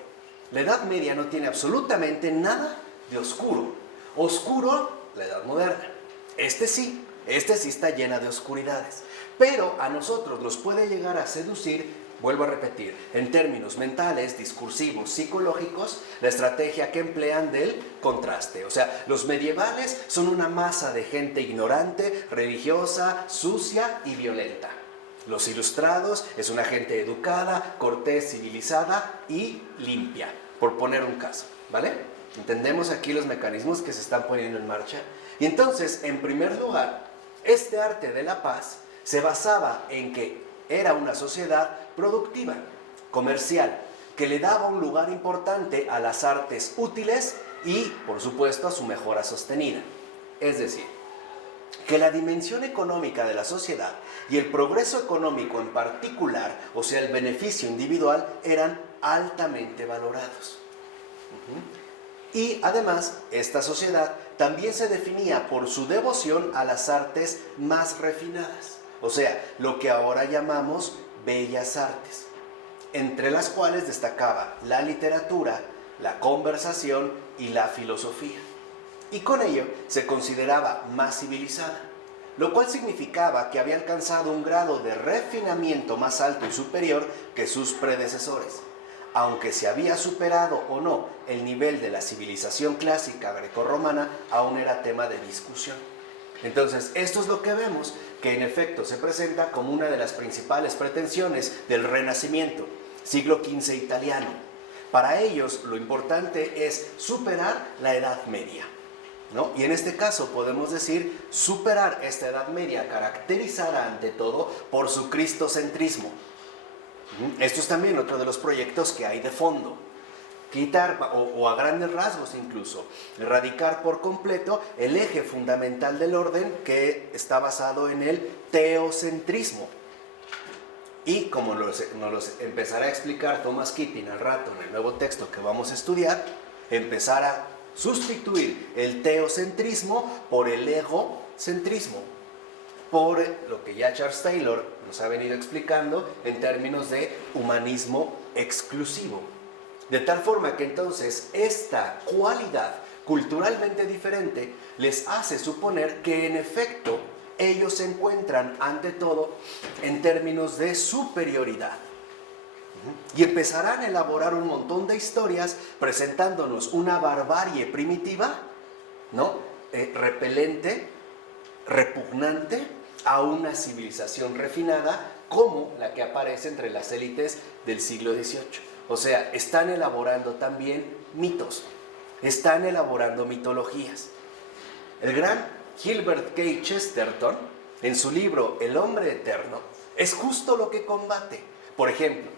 La Edad Media no tiene absolutamente nada de oscuro. Oscuro, la Edad Moderna. Este sí está llena de oscuridades. Pero a nosotros nos puede llegar a seducir, vuelvo a repetir, en términos mentales, discursivos, psicológicos, la estrategia que emplean del contraste. O sea, los medievales son una masa de gente ignorante, religiosa, sucia y violenta. Los ilustrados es una gente educada, cortés, civilizada y limpia, por poner un caso, ¿vale? ¿Entendemos aquí los mecanismos que se están poniendo en marcha? Y entonces, en primer lugar, este arte de la paz se basaba en que era una sociedad productiva, comercial, que le daba un lugar importante a las artes útiles y, por supuesto, a su mejora sostenida. Es decir, que la dimensión económica de la sociedad y el progreso económico en particular, o sea, el beneficio individual, eran altamente valorados. Y además, esta sociedad también se definía por su devoción a las artes más refinadas, o sea, lo que ahora llamamos bellas artes, entre las cuales destacaba la literatura, la conversación y la filosofía. Y con ello se consideraba más civilizada, lo cual significaba que había alcanzado un grado de refinamiento más alto y superior que sus predecesores. Aunque se había superado o no el nivel de la civilización clásica grecorromana, aún era tema de discusión. Entonces, esto es lo que vemos, que en efecto se presenta como una de las principales pretensiones del Renacimiento, siglo XV italiano. Para ellos, lo importante es superar la Edad Media, ¿no? Y en este caso podemos decir superar esta Edad Media caracterizada ante todo por su cristocentrismo. Esto es también otro de los proyectos que hay de fondo. Quitar, o a grandes rasgos incluso, erradicar por completo el eje fundamental del orden que está basado en el teocentrismo. Y como nos empezará a explicar Thomas Keating al rato en el nuevo texto que vamos a estudiar, empezar a sustituir el teocentrismo por el egocentrismo, por lo que ya Charles Taylor nos ha venido explicando en términos de humanismo exclusivo. De tal forma que entonces esta cualidad culturalmente diferente les hace suponer que en efecto ellos se encuentran ante todo en términos de superioridad. Y empezarán a elaborar un montón de historias presentándonos una barbarie primitiva, ¿no? Repelente, repugnante a una civilización refinada como la que aparece entre las élites del siglo XVIII. O sea, están elaborando también mitos, están elaborando mitologías. El gran Gilbert K. Chesterton, en su libro El hombre eterno, es justo lo que combate. Por ejemplo,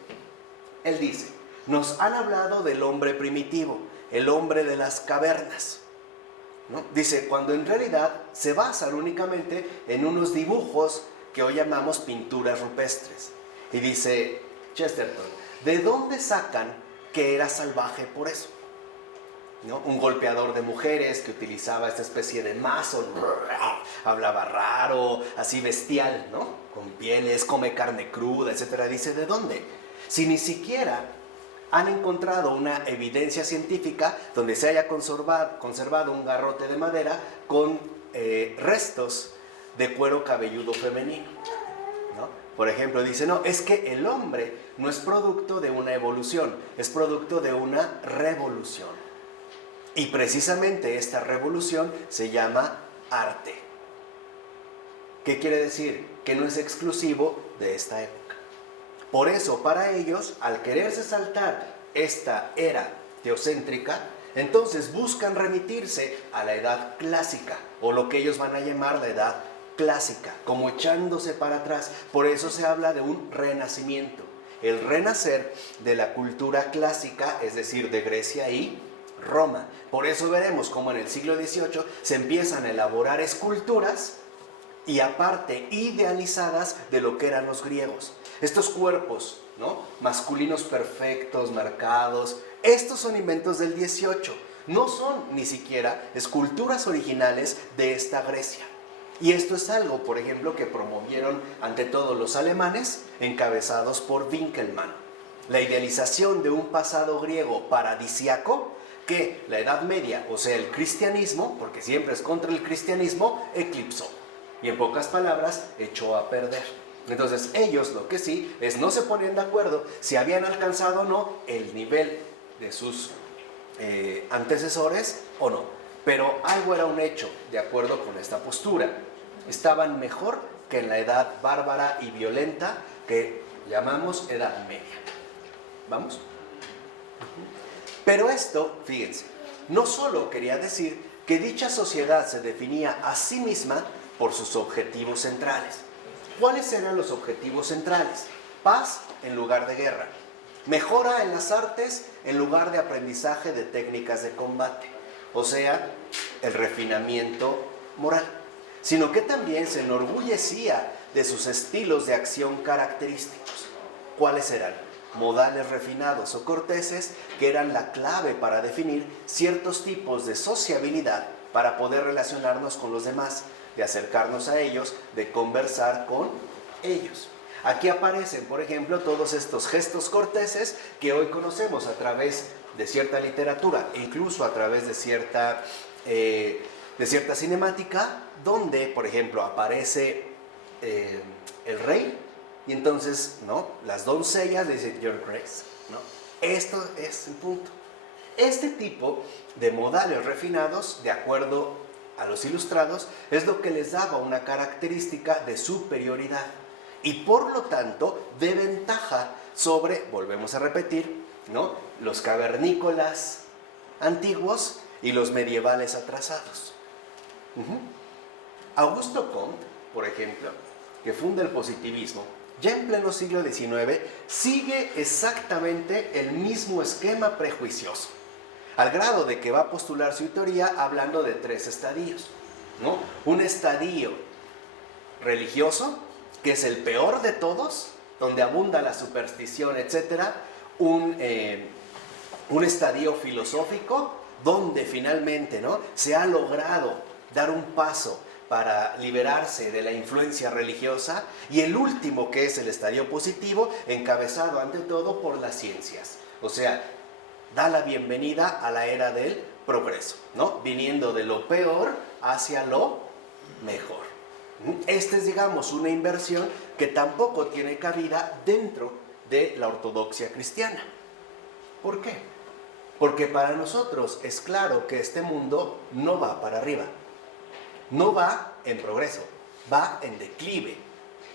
él dice, nos han hablado del hombre primitivo, el hombre de las cavernas, ¿no? Dice, cuando en realidad se basan únicamente en unos dibujos que hoy llamamos pinturas rupestres. Y dice Chesterton, ¿de dónde sacan que era salvaje por eso? ¿No? Un golpeador de mujeres que utilizaba esta especie de mazo, hablaba raro, así bestial, ¿no? Con pieles, come carne cruda, etc. Dice, ¿de dónde? Si ni siquiera han encontrado una evidencia científica donde se haya conservado un garrote de madera con restos de cuero cabelludo femenino, ¿no? Por ejemplo, dice, no, es que el hombre no es producto de una evolución, es producto de una revolución. Y precisamente esta revolución se llama arte. ¿Qué quiere decir? Que no es exclusivo de esta época. Por eso, para ellos, al quererse saltar esta era teocéntrica, entonces buscan remitirse a la edad clásica, o lo que ellos van a llamar la edad clásica, como echándose para atrás. Por eso se habla de un renacimiento, el renacer de la cultura clásica, es decir, de Grecia y Roma. Por eso veremos cómo en el siglo XVIII se empiezan a elaborar esculturas y aparte idealizadas de lo que eran los griegos. Estos cuerpos, ¿no?, masculinos perfectos, marcados, estos son inventos del XVIII, no son ni siquiera esculturas originales de esta Grecia. Y esto es algo, por ejemplo, que promovieron ante todo los alemanes, encabezados por Winkelmann. La idealización de un pasado griego paradisiaco que la Edad Media, o sea, el cristianismo, porque siempre es contra el cristianismo, eclipsó. Y en pocas palabras, echó a perder. Entonces ellos lo que sí es no se ponían de acuerdo si habían alcanzado o no el nivel de sus antecesores o no. Pero algo era un hecho, de acuerdo con esta postura. Estaban mejor que en la edad bárbara y violenta que llamamos Edad Media. ¿Vamos? Pero esto, fíjense, no solo quería decir que dicha sociedad se definía a sí misma por sus objetivos centrales. ¿Cuáles eran los objetivos centrales? Paz en lugar de guerra. Mejora en las artes en lugar de aprendizaje de técnicas de combate. O sea, el refinamiento moral. Sino que también se enorgullecía de sus estilos de acción característicos. ¿Cuáles eran? Modales refinados o corteses, que eran la clave para definir ciertos tipos de sociabilidad para poder relacionarnos con los demás, de acercarnos a ellos, de conversar con ellos. Aquí aparecen, por ejemplo, todos estos gestos corteses que hoy conocemos a través de cierta literatura, incluso a través de cierta cinemática, donde, por ejemplo, aparece el rey y entonces, ¿no?, las doncellas le dicen Your Grace, ¿no? Esto es el punto. Este tipo de modales refinados, de acuerdo a los ilustrados, es lo que les daba una característica de superioridad y por lo tanto de ventaja sobre, volvemos a repetir, ¿no?, los cavernícolas antiguos y los medievales atrasados. Augusto Comte, por ejemplo, que funda el positivismo, ya en pleno siglo XIX, sigue exactamente el mismo esquema prejuicioso, al grado de que va a postular su teoría hablando de 3 estadios, ¿no? Un estadio religioso, que es el peor de todos, donde abunda la superstición, etc. Un estadio filosófico, donde finalmente, ¿no?, se ha logrado dar un paso para liberarse de la influencia religiosa, y el último, que es el estadio positivo, encabezado ante todo por las ciencias. O sea, da la bienvenida a la era del progreso, ¿no?, viniendo de lo peor hacia lo mejor. Esta es, digamos, una inversión que tampoco tiene cabida dentro de la ortodoxia cristiana. ¿Por qué? Porque para nosotros es claro que este mundo no va para arriba, no va en progreso, va en declive.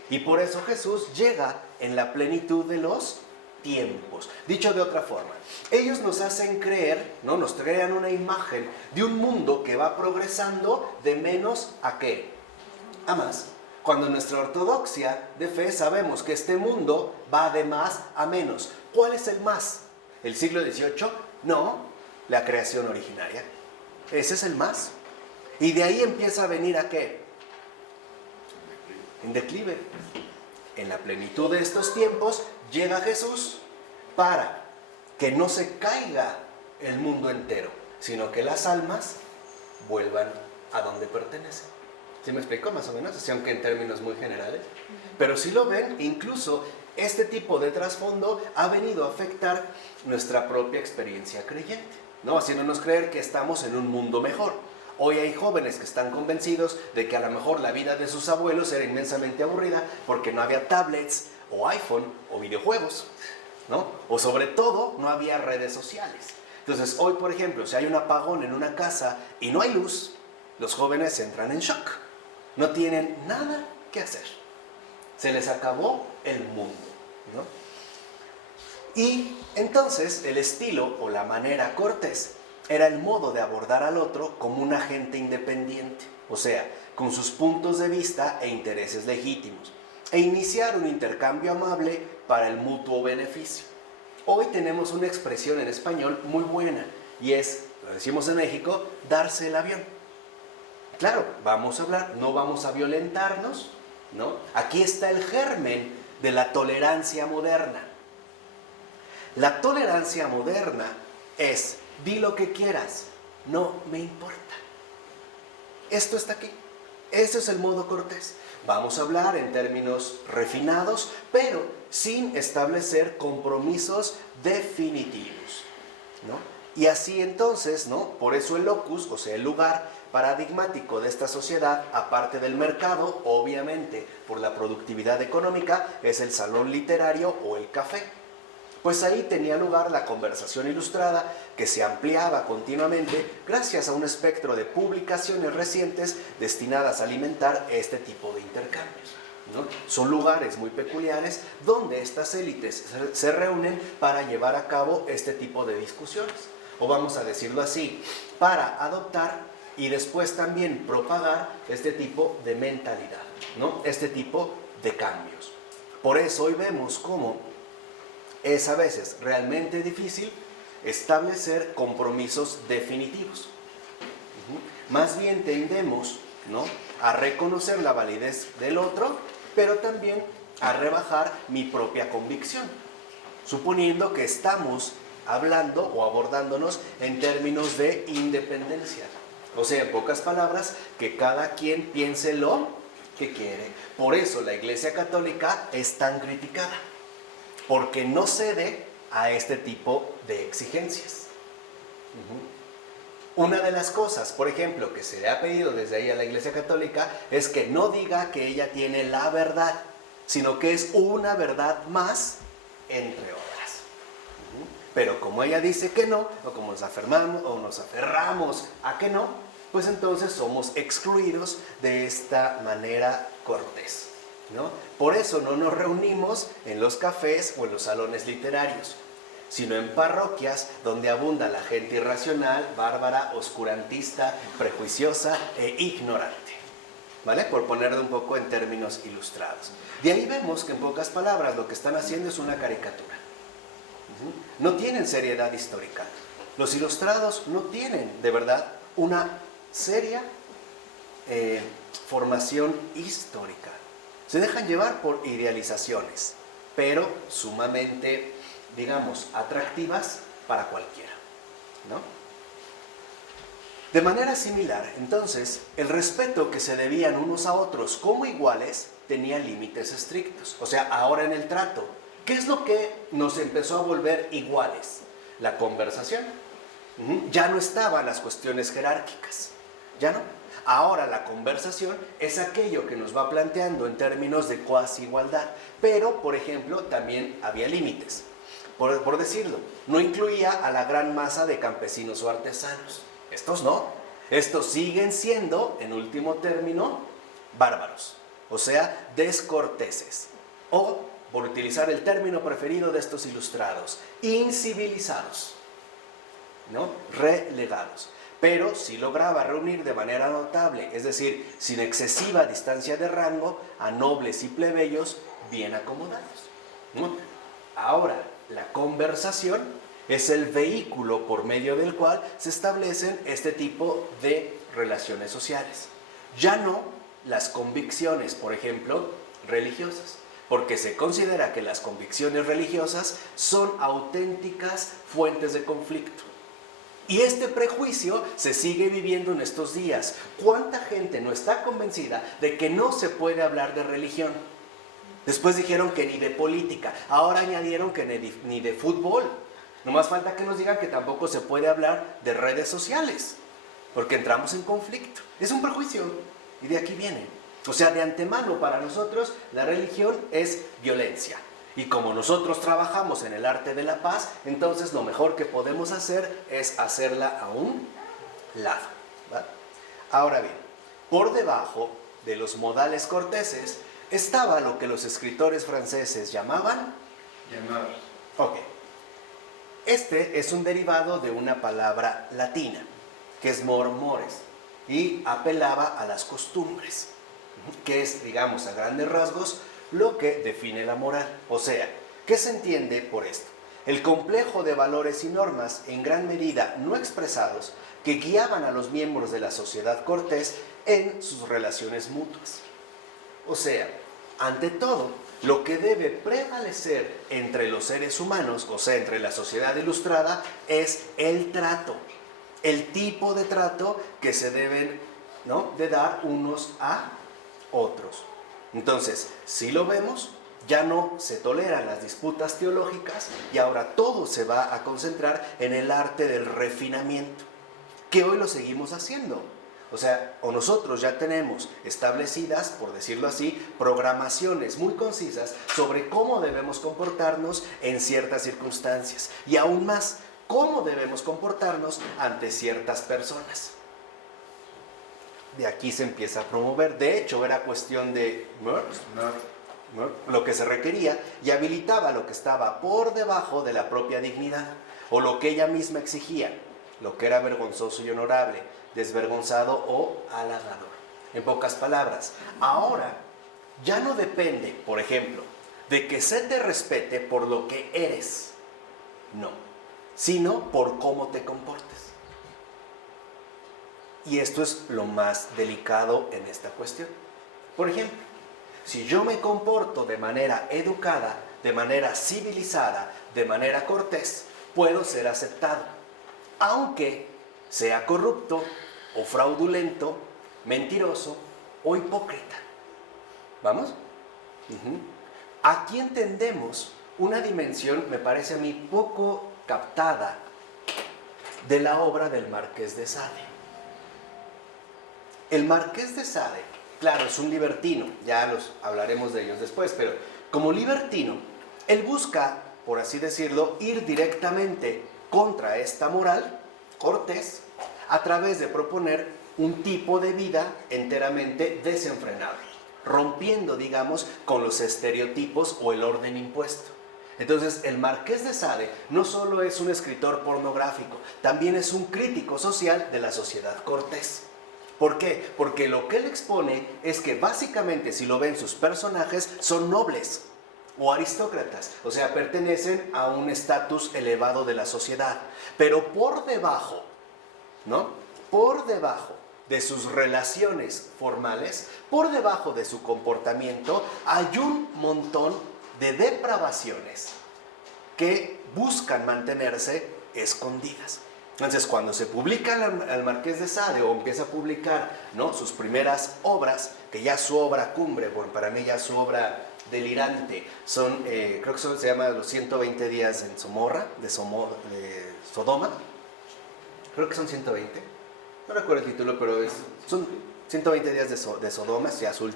Y por eso Jesús llega en la plenitud de los tiempos. Dicho de otra forma, ellos nos hacen creer, ¿no?, nos crean una imagen de un mundo que va progresando de menos a ¿qué? A más. Cuando en nuestra ortodoxia de fe sabemos que este mundo va de más a menos. ¿Cuál es el más? ¿El siglo XVIII? No, la creación originaria. Ese es el más. Y de ahí empieza a venir ¿a qué? En declive. En la plenitud de estos tiempos llega Jesús para que no se caiga el mundo entero, sino que las almas vuelvan a donde pertenecen. ¿Sí me explico más o menos? Así, aunque en términos muy generales. Pero si lo ven, incluso este tipo de trasfondo ha venido a afectar nuestra propia experiencia creyente, ¿no?, haciéndonos creer que estamos en un mundo mejor. Hoy hay jóvenes que están convencidos de que a lo mejor la vida de sus abuelos era inmensamente aburrida porque no había tablets o iPhone o videojuegos, ¿no? O sobre todo no había redes sociales. Entonces hoy, por ejemplo, si hay un apagón en una casa y no hay luz, los jóvenes entran en shock. No tienen nada que hacer. Se les acabó el mundo, ¿no? Y entonces el estilo o la manera cortés era el modo de abordar al otro como un agente independiente, o sea, con sus puntos de vista e intereses legítimos, e iniciar un intercambio amable para el mutuo beneficio. Hoy tenemos una expresión en español muy buena y es, lo decimos en México, darse el avión. Claro, vamos a hablar, no vamos a violentarnos, ¿no? Aquí está el germen de la tolerancia moderna. La tolerancia moderna es, di lo que quieras, no me importa. Esto está aquí. Ese es el modo cortés. Vamos a hablar en términos refinados, pero sin establecer compromisos definitivos, ¿no? Y así entonces, ¿no? Por eso el locus, o sea, el lugar paradigmático de esta sociedad, aparte del mercado, obviamente, por la productividad económica, es el salón literario o el café. Pues ahí tenía lugar la conversación ilustrada que se ampliaba continuamente gracias a un espectro de publicaciones recientes destinadas a alimentar este tipo de intercambios, ¿no? Son lugares muy peculiares donde estas élites se reúnen para llevar a cabo este tipo de discusiones, o vamos a decirlo así, para adoptar y después también propagar este tipo de mentalidad, ¿no? Este tipo de cambios. Por eso hoy vemos cómo es a veces realmente difícil establecer compromisos definitivos. Más bien tendemos, ¿no?, a reconocer la validez del otro, pero también a rebajar mi propia convicción, suponiendo que estamos hablando o abordándonos en términos de independencia. O sea, en pocas palabras, que cada quien piense lo que quiere. Por eso la Iglesia Católica es tan criticada, porque no cede a este tipo de exigencias. Una de las cosas, por ejemplo, que se le ha pedido desde ahí a la Iglesia Católica es que no diga que ella tiene la verdad, sino que es una verdad más entre otras. Pero como ella dice que no, o como nos aferramos a que no, pues entonces somos excluidos de esta manera cortés, ¿no? Por eso no nos reunimos en los cafés o en los salones literarios, sino en parroquias donde abunda la gente irracional, bárbara, oscurantista, prejuiciosa e ignorante, ¿vale? Por ponerlo un poco en términos ilustrados. De ahí vemos que en pocas palabras lo que están haciendo es una caricatura. No tienen seriedad histórica. Los ilustrados no tienen, de verdad, una seria formación histórica. Se dejan llevar por idealizaciones, pero sumamente, digamos, atractivas para cualquiera, ¿no? De manera similar, entonces, el respeto que se debían unos a otros como iguales tenía límites estrictos. O sea, ahora en el trato, ¿qué es lo que nos empezó a volver iguales? La conversación. Ya no estaban las cuestiones jerárquicas, ya no. Ahora la conversación es aquello que nos va planteando en términos de cuasi igualdad, pero, por ejemplo, también había límites. Por decirlo, no incluía a la gran masa de campesinos o artesanos. Estos no. Estos siguen siendo, en último término, bárbaros, o sea, descorteses. O, por utilizar el término preferido de estos ilustrados, incivilizados, ¿no? Relegados. Pero sí lograba reunir de manera notable, es decir, sin excesiva distancia de rango, a nobles y plebeyos bien acomodados, ¿no? Ahora, la conversación es el vehículo por medio del cual se establecen este tipo de relaciones sociales. Ya no las convicciones, por ejemplo, religiosas, porque se considera que las convicciones religiosas son auténticas fuentes de conflicto. Y este prejuicio se sigue viviendo en estos días. ¿Cuánta gente no está convencida de que no se puede hablar de religión? Después dijeron que ni de política, ahora añadieron que ni de fútbol. No más falta que nos digan que tampoco se puede hablar de redes sociales. porque entramos en conflicto. Es un prejuicio y de aquí viene. O sea, de antemano para nosotros la religión es violencia. Y como nosotros trabajamos en el arte de la paz, entonces lo mejor que podemos hacer es hacerla a un lado, ¿va? Ahora bien, por debajo de los modales corteses estaba lo que los escritores franceses llamaban Llamar. ok. Este es un derivado de una palabra latina, que es mores, y apelaba a las costumbres, que es, digamos, a grandes rasgos, lo que define la moral. O sea, ¿qué se entiende por esto? El complejo de valores y normas, en gran medida no expresados, que guiaban a los miembros de la sociedad cortés en sus relaciones mutuas. O sea, ante todo, lo que debe prevalecer entre los seres humanos, o sea, entre la sociedad ilustrada, es el trato, el tipo de trato que se deben, ¿no?, de dar unos a otros. Entonces, si lo vemos, ya no se toleran las disputas teológicas y ahora todo se va a concentrar en el arte del refinamiento, que hoy lo seguimos haciendo. O sea, o nosotros ya tenemos establecidas, por decirlo así, programaciones muy concisas sobre cómo debemos comportarnos en ciertas circunstancias y aún más, cómo debemos comportarnos ante ciertas personas. De aquí se empieza a promover. De hecho, era cuestión de lo que se requería y habilitaba lo que estaba por debajo de la propia dignidad o lo que ella misma exigía, lo que era vergonzoso y honorable, desvergonzado o halagador. En pocas palabras, ahora ya no depende, por ejemplo, de que se te respete por lo que eres, no, sino por cómo te comportes. Y esto es lo más delicado en esta cuestión. Por ejemplo, si yo me comporto de manera educada, de manera civilizada, de manera cortés, puedo ser aceptado, aunque sea corrupto o fraudulento, mentiroso o hipócrita. ¿Vamos? Aquí entendemos una dimensión, me parece a mí, poco captada de la obra del Marqués de Sade. El Marqués de Sade, claro, es un libertino, ya hablaremos de ellos después, pero como libertino, él busca, por así decirlo, ir directamente contra esta moral cortés a través de proponer un tipo de vida enteramente desenfrenado, rompiendo, digamos, con los estereotipos o el orden impuesto. Entonces, el Marqués de Sade no solo es un escritor pornográfico, también es un crítico social de la sociedad cortés. ¿Por qué? Porque lo que él expone es que básicamente, si lo ven, sus personajes son nobles o aristócratas, o sea, pertenecen a un estatus elevado de la sociedad, pero por debajo, ¿no?, por debajo de sus relaciones formales, por debajo de su comportamiento, hay un montón de depravaciones que buscan mantenerse escondidas. Entonces, cuando se publica el Marqués de Sade o empieza a publicar, ¿no?, sus primeras obras, que ya su obra cumbre, bueno, para mí ya su obra delirante, son, creo que se llama Los 120 días en de Sodoma, creo que son 120, no recuerdo el título, pero son 120 días de Sodoma, es ya su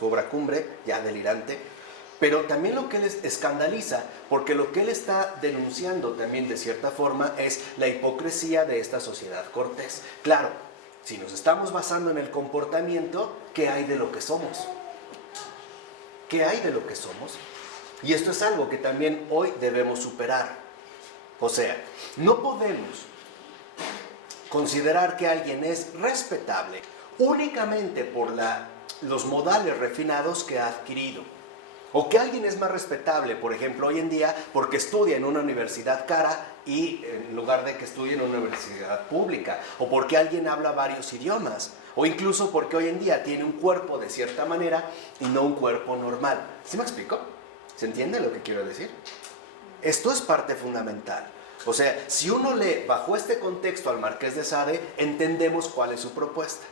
obra cumbre, ya delirante. Pero también lo que él escandaliza, porque lo que él está denunciando también de cierta forma es la hipocresía de esta sociedad cortés. Claro, si nos estamos basando en el comportamiento, ¿qué hay de lo que somos? ¿Qué hay de lo que somos? Y esto es algo que también hoy debemos superar. O sea, no podemos considerar que alguien es respetable únicamente por los modales refinados que ha adquirido. O que alguien es más respetable, por ejemplo, hoy en día, porque estudia en una universidad cara y en lugar de que estudie en una universidad pública. O porque alguien habla varios idiomas. O incluso porque hoy en día tiene un cuerpo de cierta manera y no un cuerpo normal. ¿Sí me explico? ¿Se entiende lo que quiero decir? Esto es parte fundamental. O sea, si uno lee bajo este contexto al Marqués de Sade, entendemos cuál es su propuesta.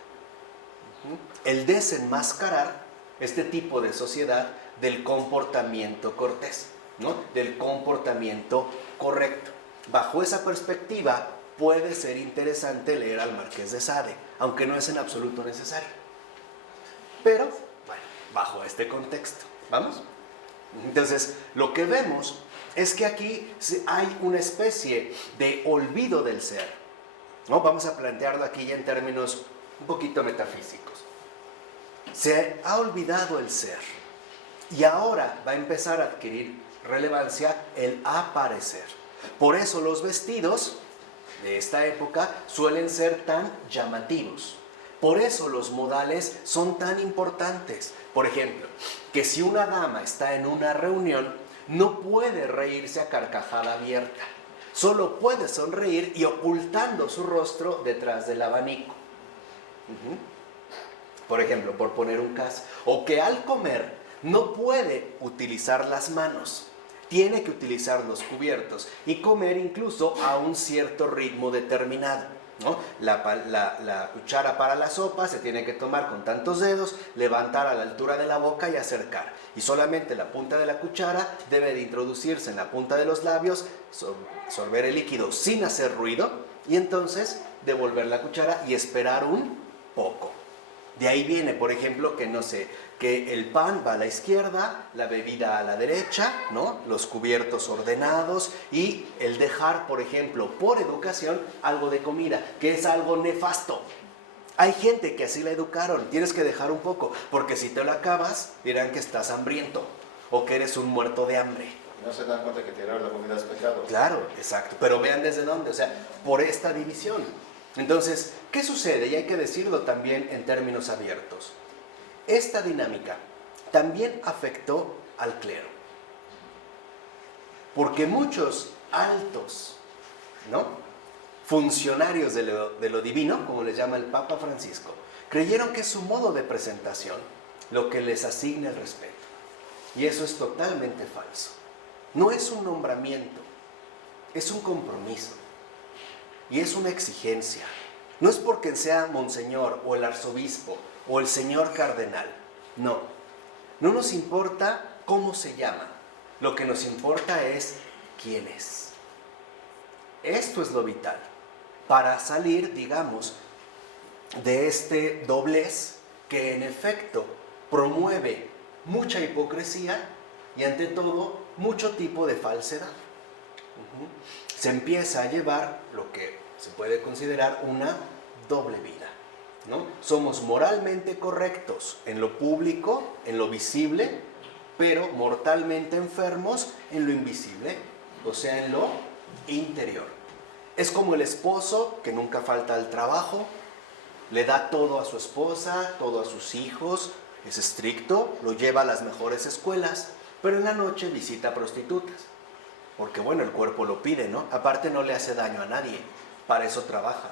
El desenmascarar este tipo de sociedad del comportamiento cortés, ¿no?, del comportamiento correcto. Bajo esa perspectiva, puede ser interesante leer al Marqués de Sade, aunque no es en absoluto necesario. Pero, bueno, bajo este contexto, ¿vamos? Entonces, lo que vemos es que aquí hay una especie de olvido del ser, ¿no? Vamos a plantearlo aquí ya en términos un poquito metafísicos. Se ha olvidado el ser y ahora va a empezar a adquirir relevancia el aparecer. Por eso los vestidos de esta época suelen ser tan llamativos. Por eso los modales son tan importantes. Por ejemplo, que si una dama está en una reunión, no puede reírse a carcajada abierta. Solo puede sonreír y ocultando su rostro detrás del abanico. Por ejemplo, por poner un caso. O que al comer no puede utilizar las manos. Tiene que utilizar los cubiertos y comer incluso a un cierto ritmo determinado, ¿no? La cuchara para la sopa se tiene que tomar con tantos dedos, levantar a la altura de la boca y acercar. Y solamente la punta de la cuchara debe de introducirse en la punta de los labios, sorber el líquido sin hacer ruido y entonces devolver la cuchara y esperar un poco. De ahí viene, por ejemplo, que el pan va a la izquierda, la bebida a la derecha, ¿no? Los cubiertos ordenados y el dejar, por ejemplo, por educación, algo de comida, que es algo nefasto. Hay gente que así la educaron, tienes que dejar un poco, porque si te lo acabas, dirán que estás hambriento o que eres un muerto de hambre. No se dan cuenta que tirar la comida es pecado. Claro, exacto, pero vean desde dónde, o sea, por esta división. Entonces, ¿qué sucede? Y hay que decirlo también en términos abiertos. Esta dinámica también afectó al clero. Porque muchos altos, ¿no?, funcionarios de lo divino, como les llama el Papa Francisco, creyeron que es su modo de presentación lo que les asigna el respeto. Y eso es totalmente falso. No es un nombramiento, es un compromiso. Y es una exigencia. No es porque sea monseñor o el arzobispo o el señor cardenal. No. No nos importa cómo se llama. Lo que nos importa es quién es. Esto es lo vital. Para salir, digamos, de este doblez que en efecto promueve mucha hipocresía y ante todo mucho tipo de falsedad. Se empieza a llevar lo que se puede considerar una doble vida, ¿no? Somos moralmente correctos en lo público, en lo visible, pero mortalmente enfermos en lo invisible, o sea, en lo interior. Es como el esposo que nunca falta al trabajo, le da todo a su esposa, todo a sus hijos, es estricto, lo lleva a las mejores escuelas, pero en la noche visita prostitutas. Porque bueno, el cuerpo lo pide, ¿no? Aparte no le hace daño a nadie, para eso trabaja,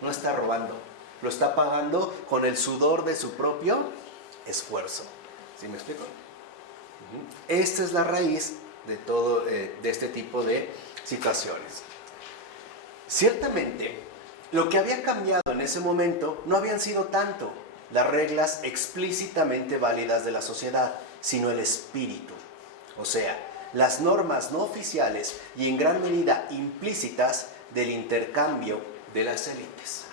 no está robando, lo está pagando con el sudor de su propio esfuerzo. ¿Sí me explico? Esta es la raíz de todo, de este tipo de situaciones. Ciertamente, lo que había cambiado en ese momento no habían sido tanto las reglas explícitamente válidas de la sociedad, sino el espíritu, o sea, las normas no oficiales y en gran medida implícitas del intercambio de las élites.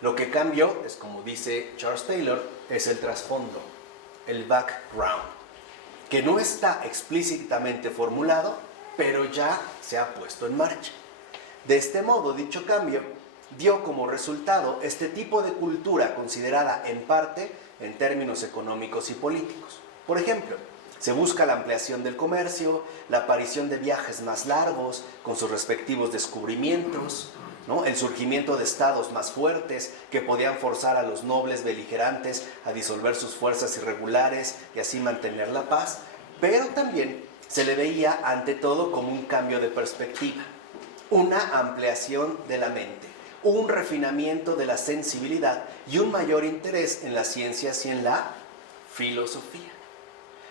Lo que cambió, es como dice Charles Taylor, es el trasfondo, el background, que no está explícitamente formulado, pero ya se ha puesto en marcha. De este modo, dicho cambio dio como resultado este tipo de cultura considerada en parte en términos económicos y políticos. Por ejemplo, se busca la ampliación del comercio, la aparición de viajes más largos con sus respectivos descubrimientos, ¿no?, el surgimiento de estados más fuertes que podían forzar a los nobles beligerantes a disolver sus fuerzas irregulares y así mantener la paz, pero también se le veía ante todo como un cambio de perspectiva, una ampliación de la mente, un refinamiento de la sensibilidad y un mayor interés en las ciencias y en la filosofía.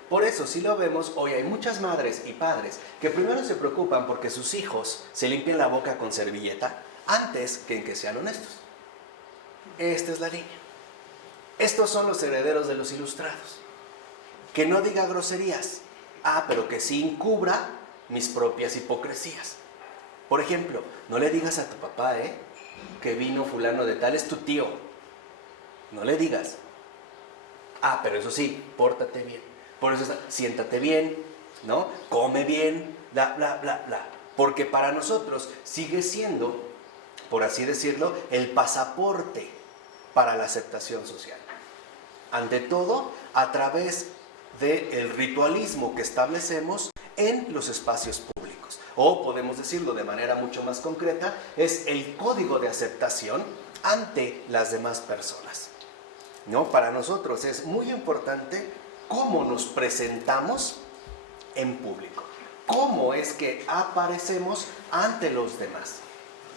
Por eso, si lo vemos, hoy hay muchas madres y padres que primero se preocupan porque sus hijos se limpien la boca con servilleta antes que en que sean honestos. Esta es la línea. Estos son los herederos de los ilustrados. Que no diga groserías, pero que sí encubra mis propias hipocresías. Por ejemplo, no le digas a tu papá, que vino fulano de tal, es tu tío. No le digas. Ah, pero eso sí, pórtate bien. Por eso siéntate bien, ¿no? Come bien, bla, bla, bla, bla. Porque para nosotros sigue siendo, por así decirlo, el pasaporte para la aceptación social. Ante todo, a través del ritualismo que establecemos en los espacios públicos. O podemos decirlo de manera mucho más concreta, es el código de aceptación ante las demás personas. ¿No? Para nosotros es muy importante cómo nos presentamos en público. Cómo es que aparecemos ante los demás.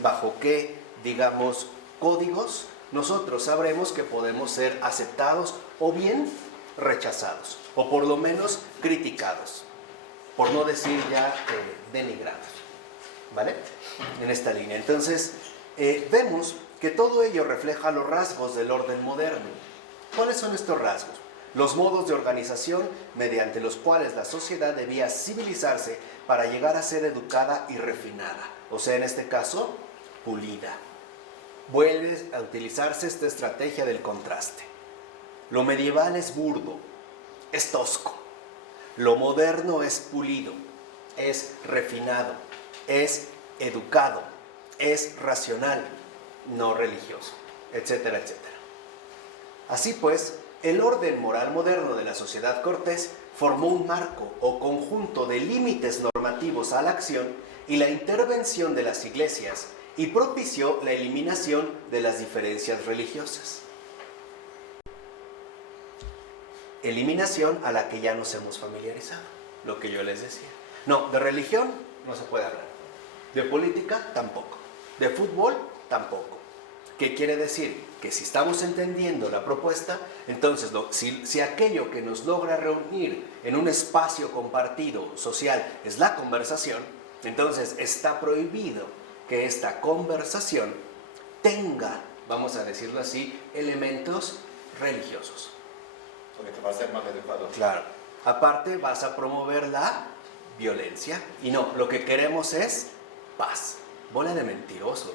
Bajo qué, digamos, códigos nosotros sabremos que podemos ser aceptados o bien rechazados, o por lo menos criticados, por no decir ya denigrados, ¿vale? En esta línea. Entonces, vemos que todo ello refleja los rasgos del orden moderno. ¿Cuáles son estos rasgos? Los modos de organización mediante los cuales la sociedad debía civilizarse para llegar a ser educada y refinada, o sea, en este caso, pulida. Vuelve a utilizarse esta estrategia del contraste. Lo medieval es burdo, es tosco. Lo moderno es pulido, es refinado, es educado, es racional, no religioso, etcétera, etcétera. Así pues, el orden moral moderno de la sociedad cortés formó un marco o conjunto de límites normativos a la acción y la intervención de las iglesias y propició la eliminación de las diferencias religiosas. Eliminación a la que ya nos hemos familiarizado, lo que yo les decía. No, de religión no se puede hablar, de política tampoco, de fútbol tampoco. ¿Qué quiere decir? Que si estamos entendiendo la propuesta, entonces si aquello que nos logra reunir en un espacio compartido social es la conversación, entonces está prohibido que esta conversación tenga, vamos a decirlo así, elementos religiosos. Porque te va a ser mal educado. Claro. Aparte vas a promover la violencia y no, lo que queremos es paz. Bola de mentirosos.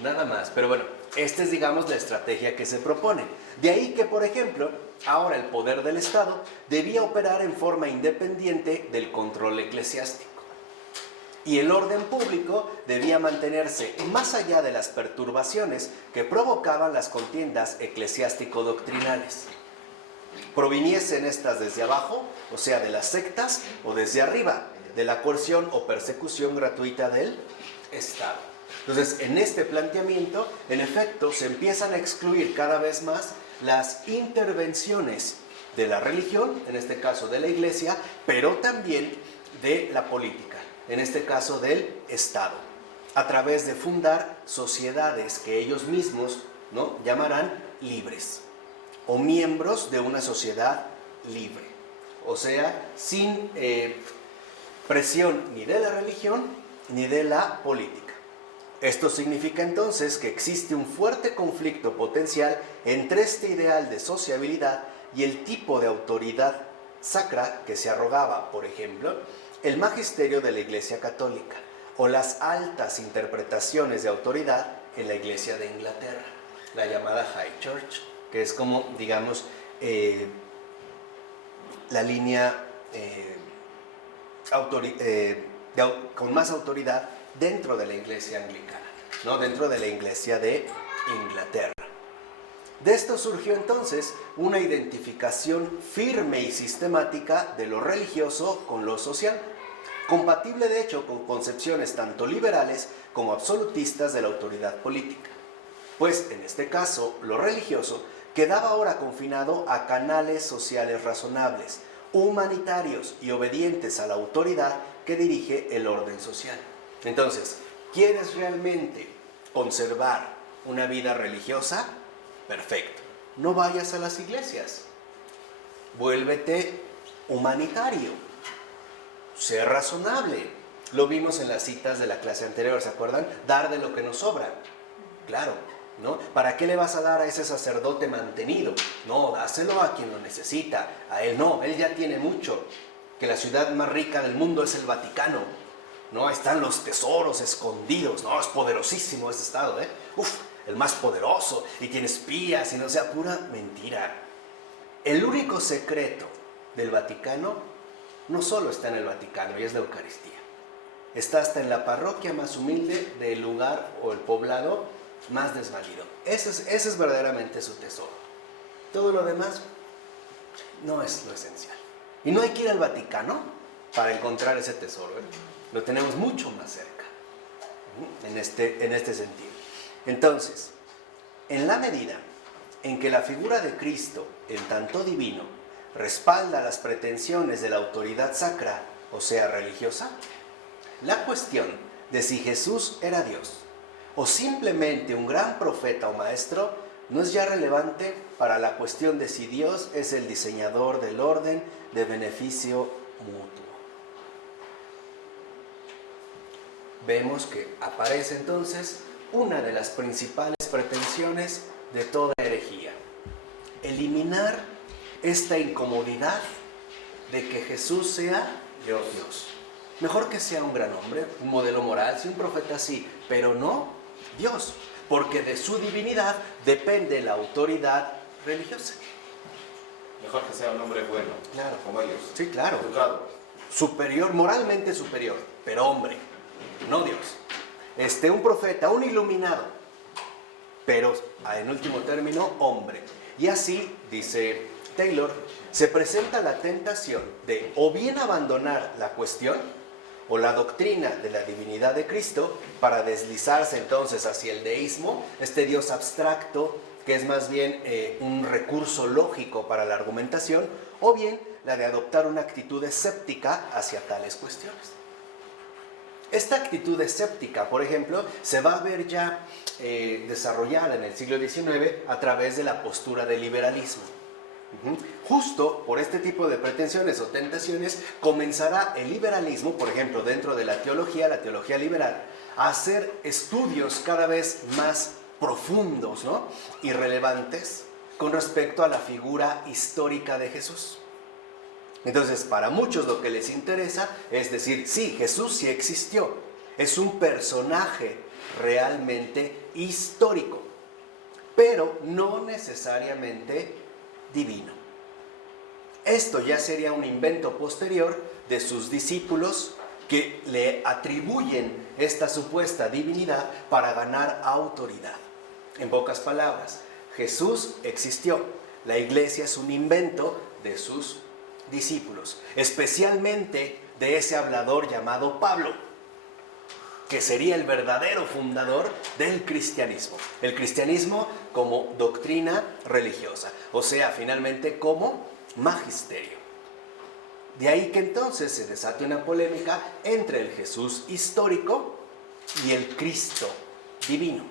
Nada más. Pero bueno, esta es, digamos, la estrategia que se propone. De ahí que, por ejemplo, ahora el poder del Estado debía operar en forma independiente del control eclesiástico. Y el orden público debía mantenerse más allá de las perturbaciones que provocaban las contiendas eclesiástico-doctrinales. Proviniesen estas desde abajo, o sea, de las sectas, o desde arriba, de la coerción o persecución gratuita del Estado. Entonces, en este planteamiento, en efecto, se empiezan a excluir cada vez más las intervenciones de la religión, en este caso de la Iglesia, pero también de la política, en este caso del Estado, a través de fundar sociedades que ellos mismos, ¿no?, llamarán libres, o miembros de una sociedad libre, o sea, sin presión ni de la religión ni de la política. Esto significa entonces que existe un fuerte conflicto potencial entre este ideal de sociabilidad y el tipo de autoridad sacra que se arrogaba, por ejemplo, el magisterio de la Iglesia Católica o las altas interpretaciones de autoridad en la Iglesia de Inglaterra, la llamada High Church, que es como, digamos, la línea con más autoridad dentro de la Iglesia anglicana, ¿no?, dentro de la Iglesia de Inglaterra. De esto surgió entonces una identificación firme y sistemática de lo religioso con lo social, compatible de hecho con concepciones tanto liberales como absolutistas de la autoridad política. Pues en este caso, lo religioso quedaba ahora confinado a canales sociales razonables, humanitarios y obedientes a la autoridad que dirige el orden social. Entonces, ¿quieres realmente conservar una vida religiosa? Perfecto. No vayas a las iglesias. Vuélvete humanitario. Sé razonable. Lo vimos en las citas de la clase anterior, ¿se acuerdan? Dar de lo que nos sobra. Claro, ¿no? ¿Para qué le vas a dar a ese sacerdote mantenido? No, dáselo a quien lo necesita. A él no, él ya tiene mucho. Que la ciudad más rica del mundo es el Vaticano. ¿no? Ahí están los tesoros escondidos, ¿no? Es poderosísimo ese estado, ¿eh? El más poderoso, y tiene espías, y no sea pura mentira. El único secreto del Vaticano no solo está en el Vaticano, y es la Eucaristía. Está hasta en la parroquia más humilde del lugar o el poblado más desvalido. Ese es verdaderamente su tesoro. Todo lo demás no es lo esencial. Y no hay que ir al Vaticano para encontrar ese tesoro, ¿eh? Lo tenemos mucho más cerca, en este sentido. Entonces, en la medida en que la figura de Cristo, en tanto divino, respalda las pretensiones de la autoridad sacra, o sea, religiosa, la cuestión de si Jesús era Dios o simplemente un gran profeta o maestro no es ya relevante para la cuestión de si Dios es el diseñador del orden de beneficio mutuo. Vemos que aparece entonces una de las principales pretensiones de toda herejía: eliminar esta incomodidad de que Jesús sea Dios. Mejor que sea un gran hombre, un modelo moral, sí, un profeta sí, pero no Dios, porque de su divinidad depende la autoridad religiosa. Mejor que sea un hombre bueno, Claro. como ellos. Sí, claro. Educado. Superior, moralmente superior, pero hombre, no Dios. Un profeta, un iluminado, pero en último término, hombre. Y así, dice Taylor, se presenta la tentación de o bien abandonar la cuestión o la doctrina de la divinidad de Cristo para deslizarse entonces hacia el deísmo, este Dios abstracto que es más bien un recurso lógico para la argumentación, o bien la de adoptar una actitud escéptica hacia tales cuestiones. Esta actitud escéptica, por ejemplo, se va a ver ya desarrollada en el siglo XIX a través de la postura del liberalismo. Justo por este tipo de pretensiones o tentaciones comenzará el liberalismo, por ejemplo, dentro de la teología liberal, a hacer estudios cada vez más profundos, ¿no?, y relevantes con respecto a la figura histórica de Jesús. Entonces, para muchos lo que les interesa es decir, sí, Jesús sí existió, es un personaje realmente histórico, pero no necesariamente divino. Esto ya sería un invento posterior de sus discípulos que le atribuyen esta supuesta divinidad para ganar autoridad. En pocas palabras, Jesús existió, la iglesia es un invento de sus discípulos, especialmente de ese hablador llamado Pablo, que sería el verdadero fundador del cristianismo. El cristianismo como doctrina religiosa, o sea, finalmente como magisterio. De ahí que entonces se desate una polémica entre el Jesús histórico y el Cristo divino,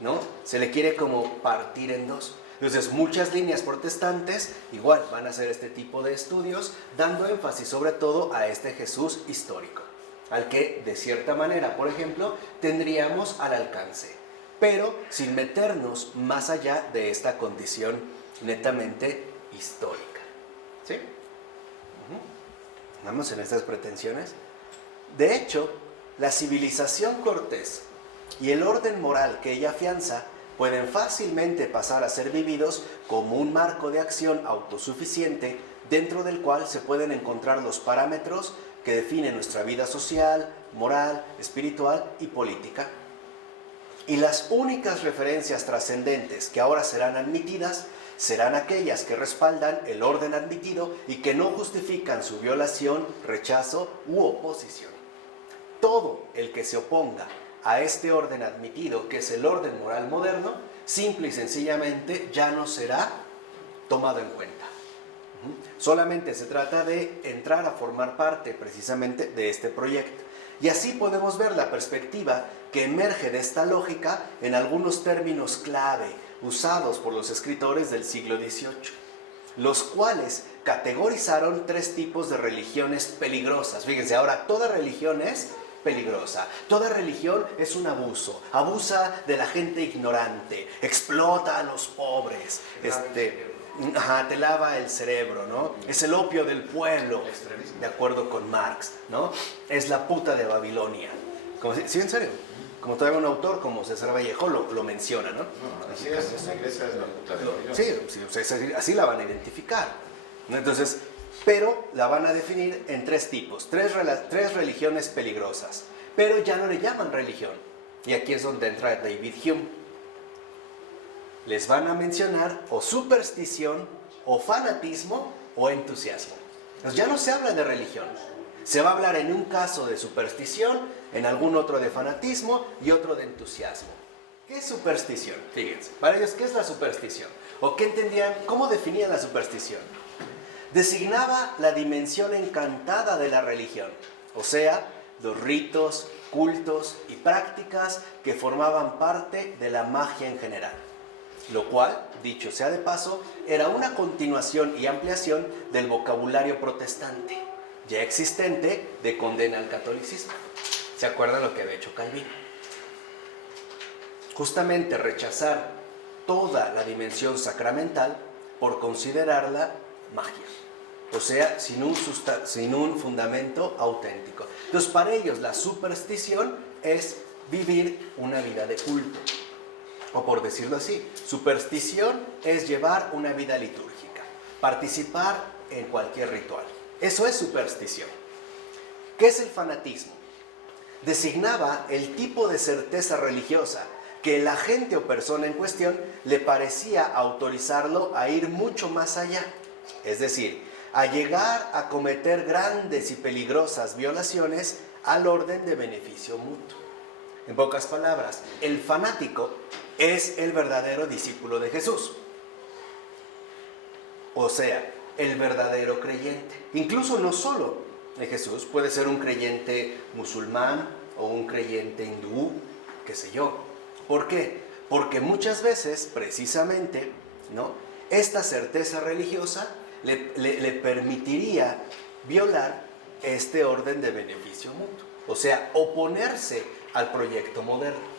¿no? Se le quiere como partir en dos. Entonces muchas líneas protestantes igual van a hacer este tipo de estudios, dando énfasis sobre todo a este Jesús histórico, al que de cierta manera, por ejemplo, tendríamos al alcance, pero sin meternos más allá de esta condición netamente histórica. ¿Sí? ¿Vamos en estas pretensiones? De hecho, la civilización cortés y el orden moral que ella afianza pueden fácilmente pasar a ser vividos como un marco de acción autosuficiente dentro del cual se pueden encontrar los parámetros que definen nuestra vida social, moral, espiritual y política. Y las únicas referencias trascendentes que ahora serán admitidas serán aquellas que respaldan el orden admitido y que no justifican su violación, rechazo u oposición. Todo el que se oponga a este orden admitido, que es el orden moral moderno, simple y sencillamente ya no será tomado en cuenta. Solamente se trata de entrar a formar parte precisamente de este proyecto. Y así podemos ver la perspectiva que emerge de esta lógica en algunos términos clave usados por los escritores del siglo XVIII, los cuales categorizaron tres tipos de religiones peligrosas. Fíjense, ahora toda religión es peligrosa, toda religión es un abuso, abusa de la gente ignorante, explota a los pobres, Ajá, te lava el cerebro, ¿no? Es el opio del pueblo, Extremismo. de acuerdo con Marx, ¿no? Es la puta de Babilonia. Como si, sí, en serio. Como todavía un autor como César Vallejo lo menciona, ¿no? No, así es, la iglesia es la puta de Babilonia. Sí, o sea, así la van a identificar, ¿no? Entonces, pero la van a definir en tres tipos, tres religiones peligrosas, pero ya no le llaman religión. Y aquí es donde entra David Hume. Les van a mencionar o superstición, o fanatismo, o entusiasmo. Entonces ya no se habla de religión. Se va a hablar en un caso de superstición, en algún otro de fanatismo y otro de entusiasmo. ¿Qué es superstición? Fíjense, para ellos, ¿qué es la superstición? ¿O qué entendían? ¿Cómo definían la superstición? Designaba la dimensión encantada de la religión, o sea, los ritos, cultos y prácticas que formaban parte de la magia en general. Lo cual, dicho sea de paso, era una continuación y ampliación del vocabulario protestante, ya existente de condena al catolicismo. ¿Se acuerdan lo que había hecho Calvino? Justamente rechazar toda la dimensión sacramental por considerarla magia. O sea, sin un fundamento auténtico. Entonces, para ellos la superstición es vivir una vida de culto. O por decirlo así, superstición es llevar una vida litúrgica, participar en cualquier ritual. Eso es superstición. ¿Qué es el fanatismo? Designaba el tipo de certeza religiosa que el agente o persona en cuestión le parecía autorizarlo a ir mucho más allá. Es decir, a llegar a cometer grandes y peligrosas violaciones al orden de beneficio mutuo. En pocas palabras, el fanático es el verdadero discípulo de Jesús. O sea, el verdadero creyente. Incluso no solo de Jesús, puede ser un creyente musulmán o un creyente hindú, qué sé yo. ¿Por qué? Porque muchas veces, precisamente, ¿no?, esta certeza religiosa le permitiría violar este orden de beneficio mutuo. O sea, oponerse al proyecto moderno.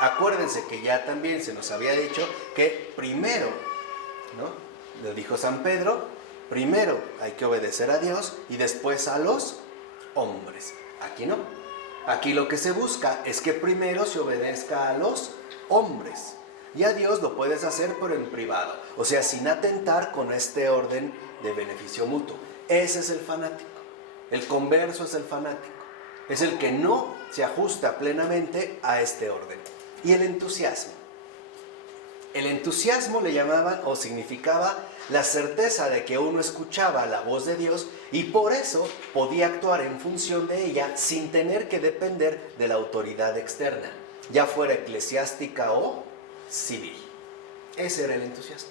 Acuérdense que ya también se nos había dicho que primero, ¿no?, lo dijo San Pedro, primero hay que obedecer a Dios y después a los hombres. Aquí no. Aquí lo que se busca es que primero se obedezca a los hombres. Y a Dios lo puedes hacer, pero en privado. O sea, sin atentar con este orden de beneficio mutuo. Ese es el fanático. El converso es el fanático. Es el que no se ajusta plenamente a este orden. Y el entusiasmo. El entusiasmo le llamaban o significaba la certeza de que uno escuchaba la voz de Dios y por eso podía actuar en función de ella sin tener que depender de la autoridad externa, ya fuera eclesiástica o civil. Ese era el entusiasmo.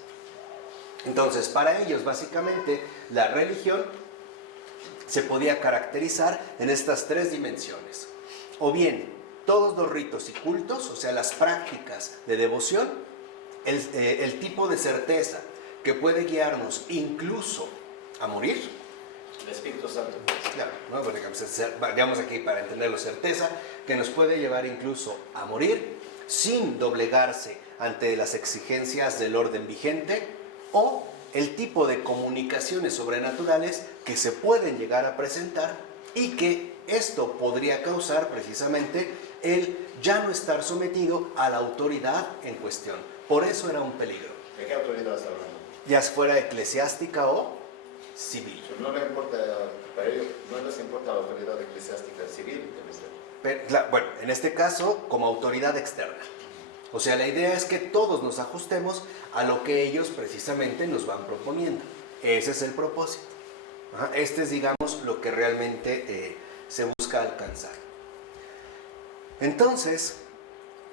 Entonces, para ellos, básicamente, la religión se podía caracterizar en estas tres dimensiones. O bien, todos los ritos y cultos, o sea, las prácticas de devoción, el tipo de certeza que puede guiarnos incluso a morir. El Espíritu Santo. Claro, ¿no? Bueno, digamos aquí para entenderlo, certeza que nos puede llevar incluso a morir sin doblegarse ante las exigencias del orden vigente, o el tipo de comunicaciones sobrenaturales que se pueden llegar a presentar y que esto podría causar precisamente el ya no estar sometido a la autoridad en cuestión. Por eso era un peligro. ¿De qué autoridad está hablando? Ya fuera eclesiástica o civil. No le importa, para ellos no les importa la autoridad eclesiástica civil. Bueno, en este caso, como autoridad externa. O sea, la idea es que todos nos ajustemos a lo que ellos precisamente nos van proponiendo. Ese es el propósito. Este es, digamos, lo que realmente se busca alcanzar. Entonces,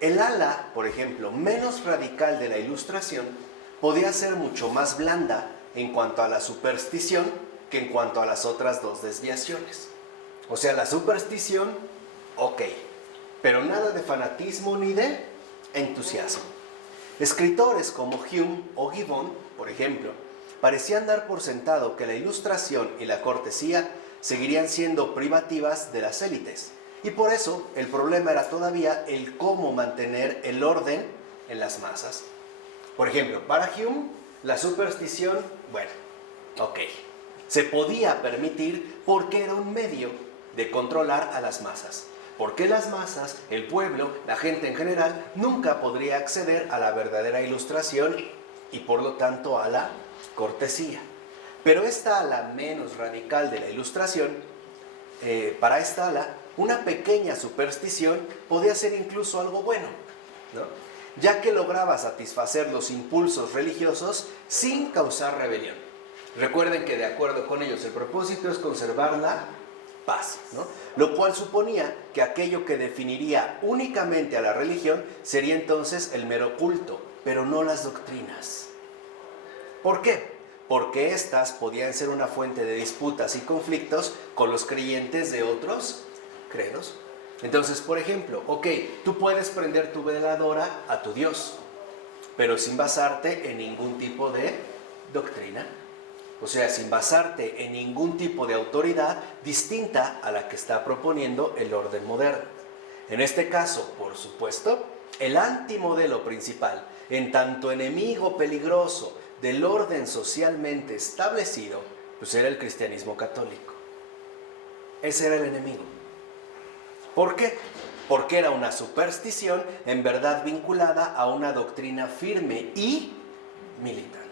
el ala, por ejemplo, menos radical de la Ilustración, podía ser mucho más blanda en cuanto a la superstición que en cuanto a las otras dos desviaciones. O sea, la superstición, ok, pero nada de fanatismo ni de entusiasmo. Escritores como Hume o Gibbon, por ejemplo, parecían dar por sentado que la Ilustración y la cortesía seguirían siendo privativas de las élites. Y por eso el problema era todavía el cómo mantener el orden en las masas. Por ejemplo, para Hume, la superstición, bueno, ok, se podía permitir porque era un medio de controlar a las masas. Porque las masas, el pueblo, la gente en general, nunca podría acceder a la verdadera ilustración y por lo tanto a la cortesía. Pero esta ala menos radical de la ilustración, para esta ala, una pequeña superstición podía ser incluso algo bueno, ¿no? Ya que lograba satisfacer los impulsos religiosos sin causar rebelión. Recuerden que de acuerdo con ellos el propósito es conservar la paz, ¿no? Lo cual suponía que aquello que definiría únicamente a la religión sería entonces el mero culto, pero no las doctrinas. ¿Por qué? Porque éstas podían ser una fuente de disputas y conflictos con los creyentes de otros credos. Entonces, por ejemplo, ok, tú puedes prender tu veladora a tu Dios, pero sin basarte en ningún tipo de doctrina. O sea, sin basarte en ningún tipo de autoridad distinta a la que está proponiendo el orden moderno. En este caso, por supuesto, el antimodelo principal, en tanto enemigo peligroso del orden socialmente establecido, pues era el cristianismo católico. Ese era el enemigo. ¿Por qué? Porque era una superstición en verdad vinculada a una doctrina firme y militante.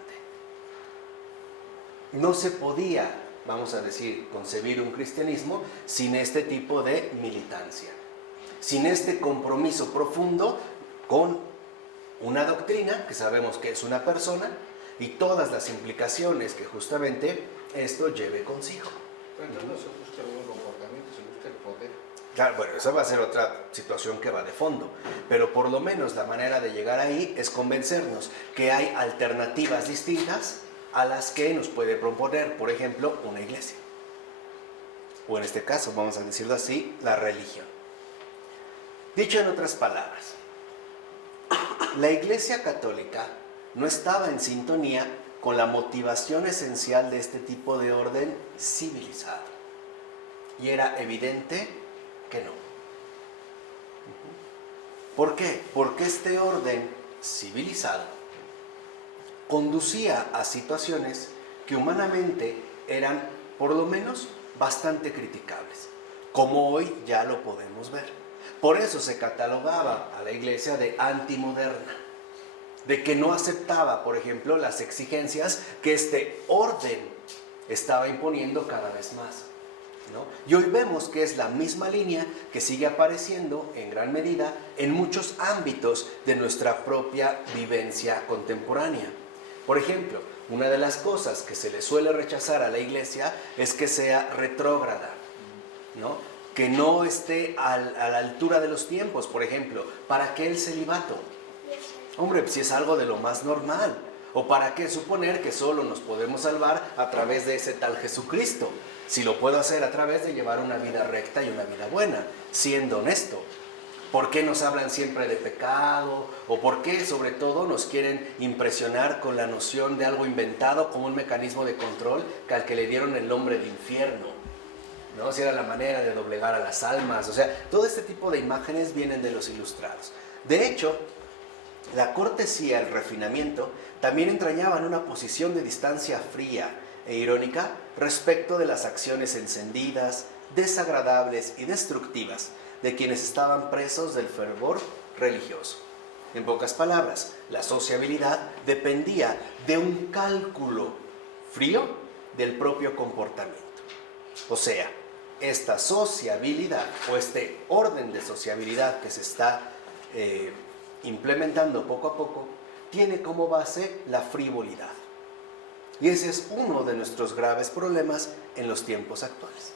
No se podía, vamos a decir, concebir un cristianismo sin este tipo de militancia, sin este compromiso profundo con una doctrina que sabemos que es una persona y todas las implicaciones que justamente esto lleve consigo. Pero entonces no se busca el buen comportamiento, se busca el poder. Claro, bueno, esa va a ser otra situación que va de fondo, pero por lo menos la manera de llegar ahí es convencernos que hay alternativas distintas a las que nos puede proponer, por ejemplo, una iglesia. O en este caso, vamos a decirlo así, la religión. Dicho en otras palabras, la Iglesia Católica no estaba en sintonía con la motivación esencial de este tipo de orden civilizado. Y era evidente que no. ¿Por qué? Porque este orden civilizado conducía a situaciones que humanamente eran, por lo menos, bastante criticables, como hoy ya lo podemos ver. Por eso se catalogaba a la iglesia de antimoderna, de que no aceptaba, por ejemplo, las exigencias que este orden estaba imponiendo cada vez más, ¿no? Y hoy vemos que es la misma línea que sigue apareciendo en gran medida en muchos ámbitos de nuestra propia vivencia contemporánea. Por ejemplo, una de las cosas que se le suele rechazar a la iglesia es que sea retrógrada, ¿no? Que no esté a la altura de los tiempos. Por ejemplo, ¿para qué el celibato? Hombre, pues si es algo de lo más normal. ¿O para qué suponer que solo nos podemos salvar a través de ese tal Jesucristo? Si lo puedo hacer a través de llevar una vida recta y una vida buena, siendo honesto. ¿Por qué nos hablan siempre de pecado? ¿O por qué, sobre todo, nos quieren impresionar con la noción de algo inventado como un mecanismo de control que al que le dieron el nombre de infierno? ¿No? Si era la manera de doblegar a las almas. O sea, todo este tipo de imágenes vienen de los ilustrados. De hecho, la cortesía, el refinamiento, también entrañaban una posición de distancia fría e irónica respecto de las acciones encendidas, desagradables y destructivas de quienes estaban presos del fervor religioso. En pocas palabras, la sociabilidad dependía de un cálculo frío del propio comportamiento. O sea, esta sociabilidad o este orden de sociabilidad que se está implementando poco a poco tiene como base la frivolidad. Y ese es uno de nuestros graves problemas en los tiempos actuales.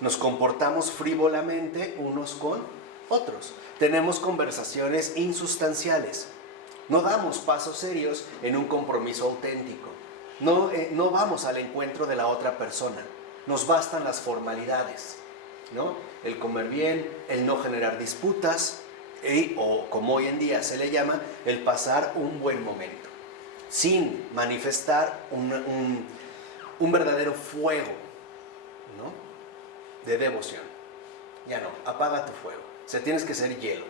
Nos comportamos frívolamente unos con otros. Tenemos conversaciones insustanciales. No damos pasos serios en un compromiso auténtico. No vamos al encuentro de la otra persona. Nos bastan las formalidades, ¿no? El comer bien, el no generar disputas, o como hoy en día se le llama, el pasar un buen momento, sin manifestar un verdadero fuego, ¿no?, de devoción. Ya no, apaga tu fuego. O sea, tienes que ser hielo,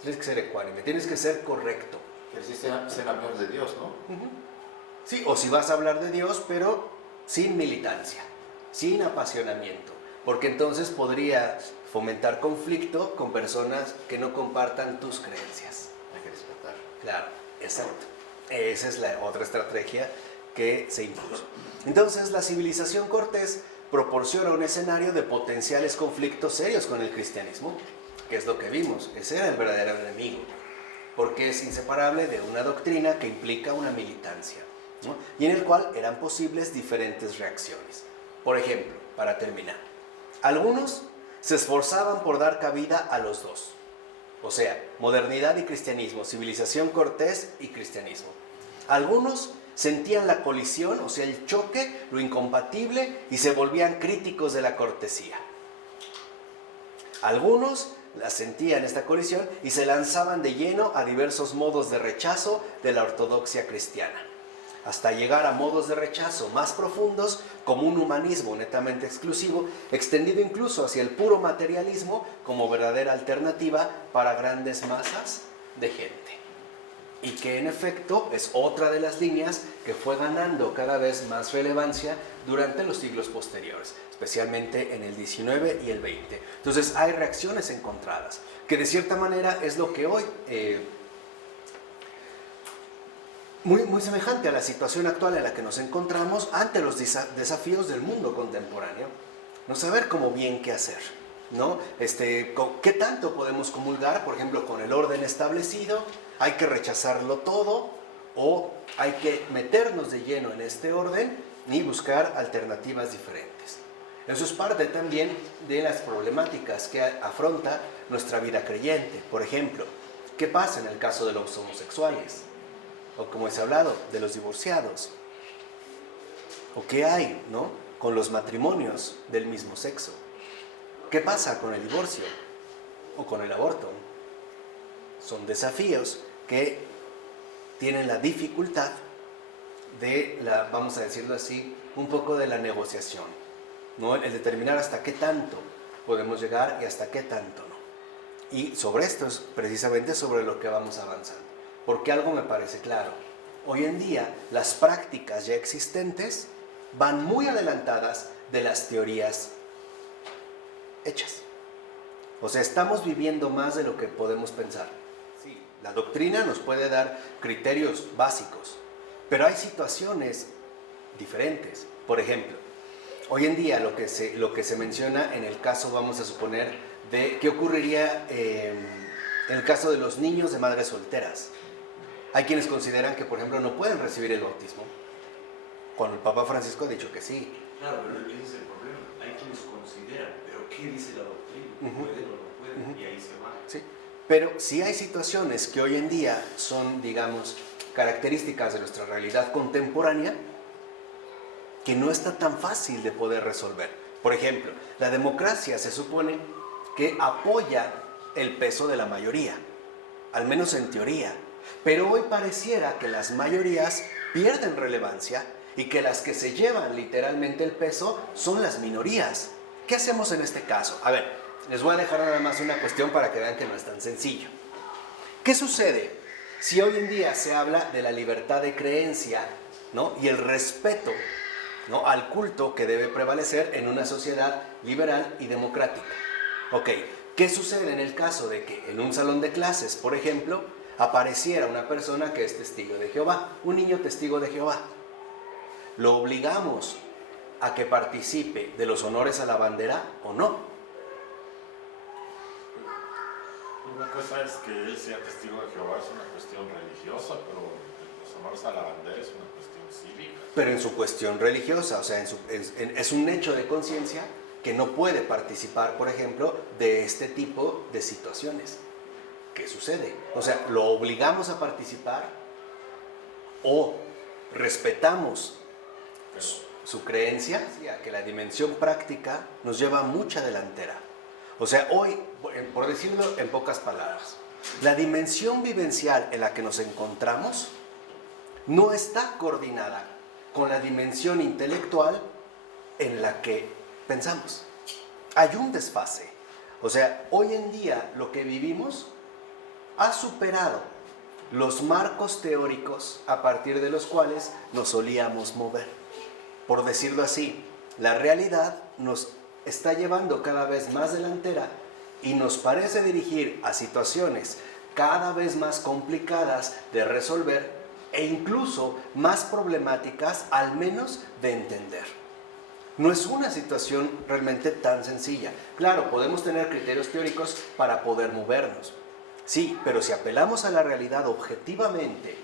tienes que ser ecuánime, tienes que ser correcto, Que sí sean hablar de Dios, ¿no? Sí, o si vas a hablar de Dios, pero sin militancia, sin apasionamiento, porque entonces podría fomentar conflicto con personas que no compartan tus creencias. Hay que respetar. Claro, exacto. Esa es la otra estrategia que se impuso. Entonces, la civilización cortés proporciona un escenario de potenciales conflictos serios con el cristianismo, que es lo que vimos. Ese era el verdadero enemigo, porque es inseparable de una doctrina que implica una militancia, ¿no? Y en el cual eran posibles diferentes reacciones. Por ejemplo, para terminar, algunos se esforzaban por dar cabida a los dos, o sea, modernidad y cristianismo, civilización cortés y cristianismo. Algunos sentían la colisión, o sea, el choque, lo incompatible, y se volvían críticos de la cortesía. Algunos la sentían esta colisión y se lanzaban de lleno a diversos modos de rechazo de la ortodoxia cristiana, hasta llegar a modos de rechazo más profundos, como un humanismo netamente exclusivo, extendido incluso hacia el puro materialismo como verdadera alternativa para grandes masas de gente. Y que en efecto es otra de las líneas que fue ganando cada vez más relevancia durante los siglos posteriores, especialmente en el 19 y el 20. Entonces hay reacciones encontradas, que de cierta manera es lo que hoy, muy semejante a la situación actual en la que nos encontramos ante los desafíos del mundo contemporáneo, no saber cómo bien qué hacer, ¿no? ¿Qué tanto podemos comulgar, por ejemplo, con el orden establecido? ¿Hay que rechazarlo todo o hay que meternos de lleno en este orden y buscar alternativas diferentes? Eso es parte también de las problemáticas que afronta nuestra vida creyente. Por ejemplo, ¿qué pasa en el caso de los homosexuales? O como se ha hablado, de los divorciados. ¿O qué hay, ¿no?, con los matrimonios del mismo sexo? ¿Qué pasa con el divorcio o con el aborto? Son desafíos que tienen la dificultad de vamos a decirlo así, un poco de la negociación, ¿no? El determinar hasta qué tanto podemos llegar y hasta qué tanto no. Y sobre esto es precisamente sobre lo que vamos avanzando. Porque algo me parece claro. Hoy en día las prácticas ya existentes van muy adelantadas de las teorías hechas. O sea, estamos viviendo más de lo que podemos pensar. Sí, la doctrina nos puede dar criterios básicos, pero hay situaciones diferentes. Por ejemplo, hoy en día lo que se menciona en el caso, vamos a suponer, de qué ocurriría en el caso de los niños de madres solteras. Hay quienes consideran que, por ejemplo, no pueden recibir el bautismo, cuando el Papa Francisco ha dicho que sí. Claro, pero ese es el problema. Hay quienes consideran, pero ¿qué dice la doctrina? ¿Pueden o no pueden? Y ahí se va. Sí. Pero sí hay situaciones que hoy en día son, digamos, características de nuestra realidad contemporánea que no está tan fácil de poder resolver. Por ejemplo, la democracia se supone que apoya el peso de la mayoría, al menos en teoría. Pero hoy pareciera que las mayorías pierden relevancia y que las que se llevan literalmente el peso son las minorías. ¿Qué hacemos en este caso? A ver, les voy a dejar nada más una cuestión para que vean que no es tan sencillo. ¿Qué sucede si hoy en día se habla de la libertad de creencia, ¿no?, y el respeto, ¿no?, al culto que debe prevalecer en una sociedad liberal y democrática? Ok, ¿qué sucede en el caso de que en un salón de clases, por ejemplo, apareciera una persona que es testigo de Jehová, un niño testigo de Jehová? ¿Lo obligamos a que participe de los honores a la bandera o no? Una cosa es que él sea testigo de Jehová, es una cuestión religiosa, pero los honores a la bandera es una cuestión cívica. Pero en su cuestión religiosa, o sea, es un hecho de conciencia que no puede participar, por ejemplo, de este tipo de situaciones. ¿Qué sucede? O sea, ¿lo obligamos a participar o respetamos su creencia? Que la dimensión práctica nos lleva a mucha delantera. O sea, hoy, por decirlo en pocas palabras, la dimensión vivencial en la que nos encontramos no está coordinada con la dimensión intelectual en la que pensamos. Hay un desfase. O sea, hoy en día lo que vivimos ha superado los marcos teóricos a partir de los cuales nos solíamos mover. Por decirlo así, la realidad nos está llevando cada vez más delantera y nos parece dirigir a situaciones cada vez más complicadas de resolver e incluso más problemáticas, al menos de entender. No es una situación realmente tan sencilla. Claro, podemos tener criterios teóricos para poder movernos. Sí, pero si apelamos a la realidad objetivamente,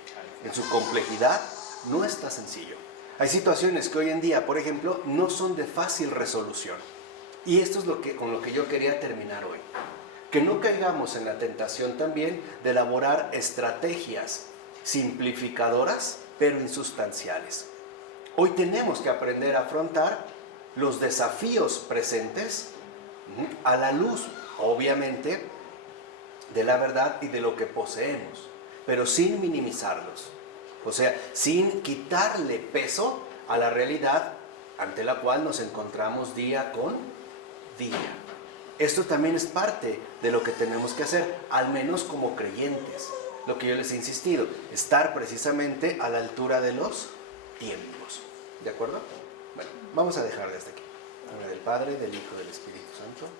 en su complejidad, no está sencillo. Hay situaciones que hoy en día, por ejemplo, no son de fácil resolución. Y esto es con lo que yo quería terminar hoy. Que no caigamos en la tentación también de elaborar estrategias simplificadoras, pero insustanciales. Hoy tenemos que aprender a afrontar los desafíos presentes a la luz, obviamente, de la verdad y de lo que poseemos, pero sin minimizarlos. O sea, sin quitarle peso a la realidad ante la cual nos encontramos día con día. Esto también es parte de lo que tenemos que hacer, al menos como creyentes. Lo que yo les he insistido, estar precisamente a la altura de los tiempos. ¿De acuerdo? Bueno, vamos a dejar de hasta aquí. En nombre del Padre, del Hijo y del Espíritu Santo.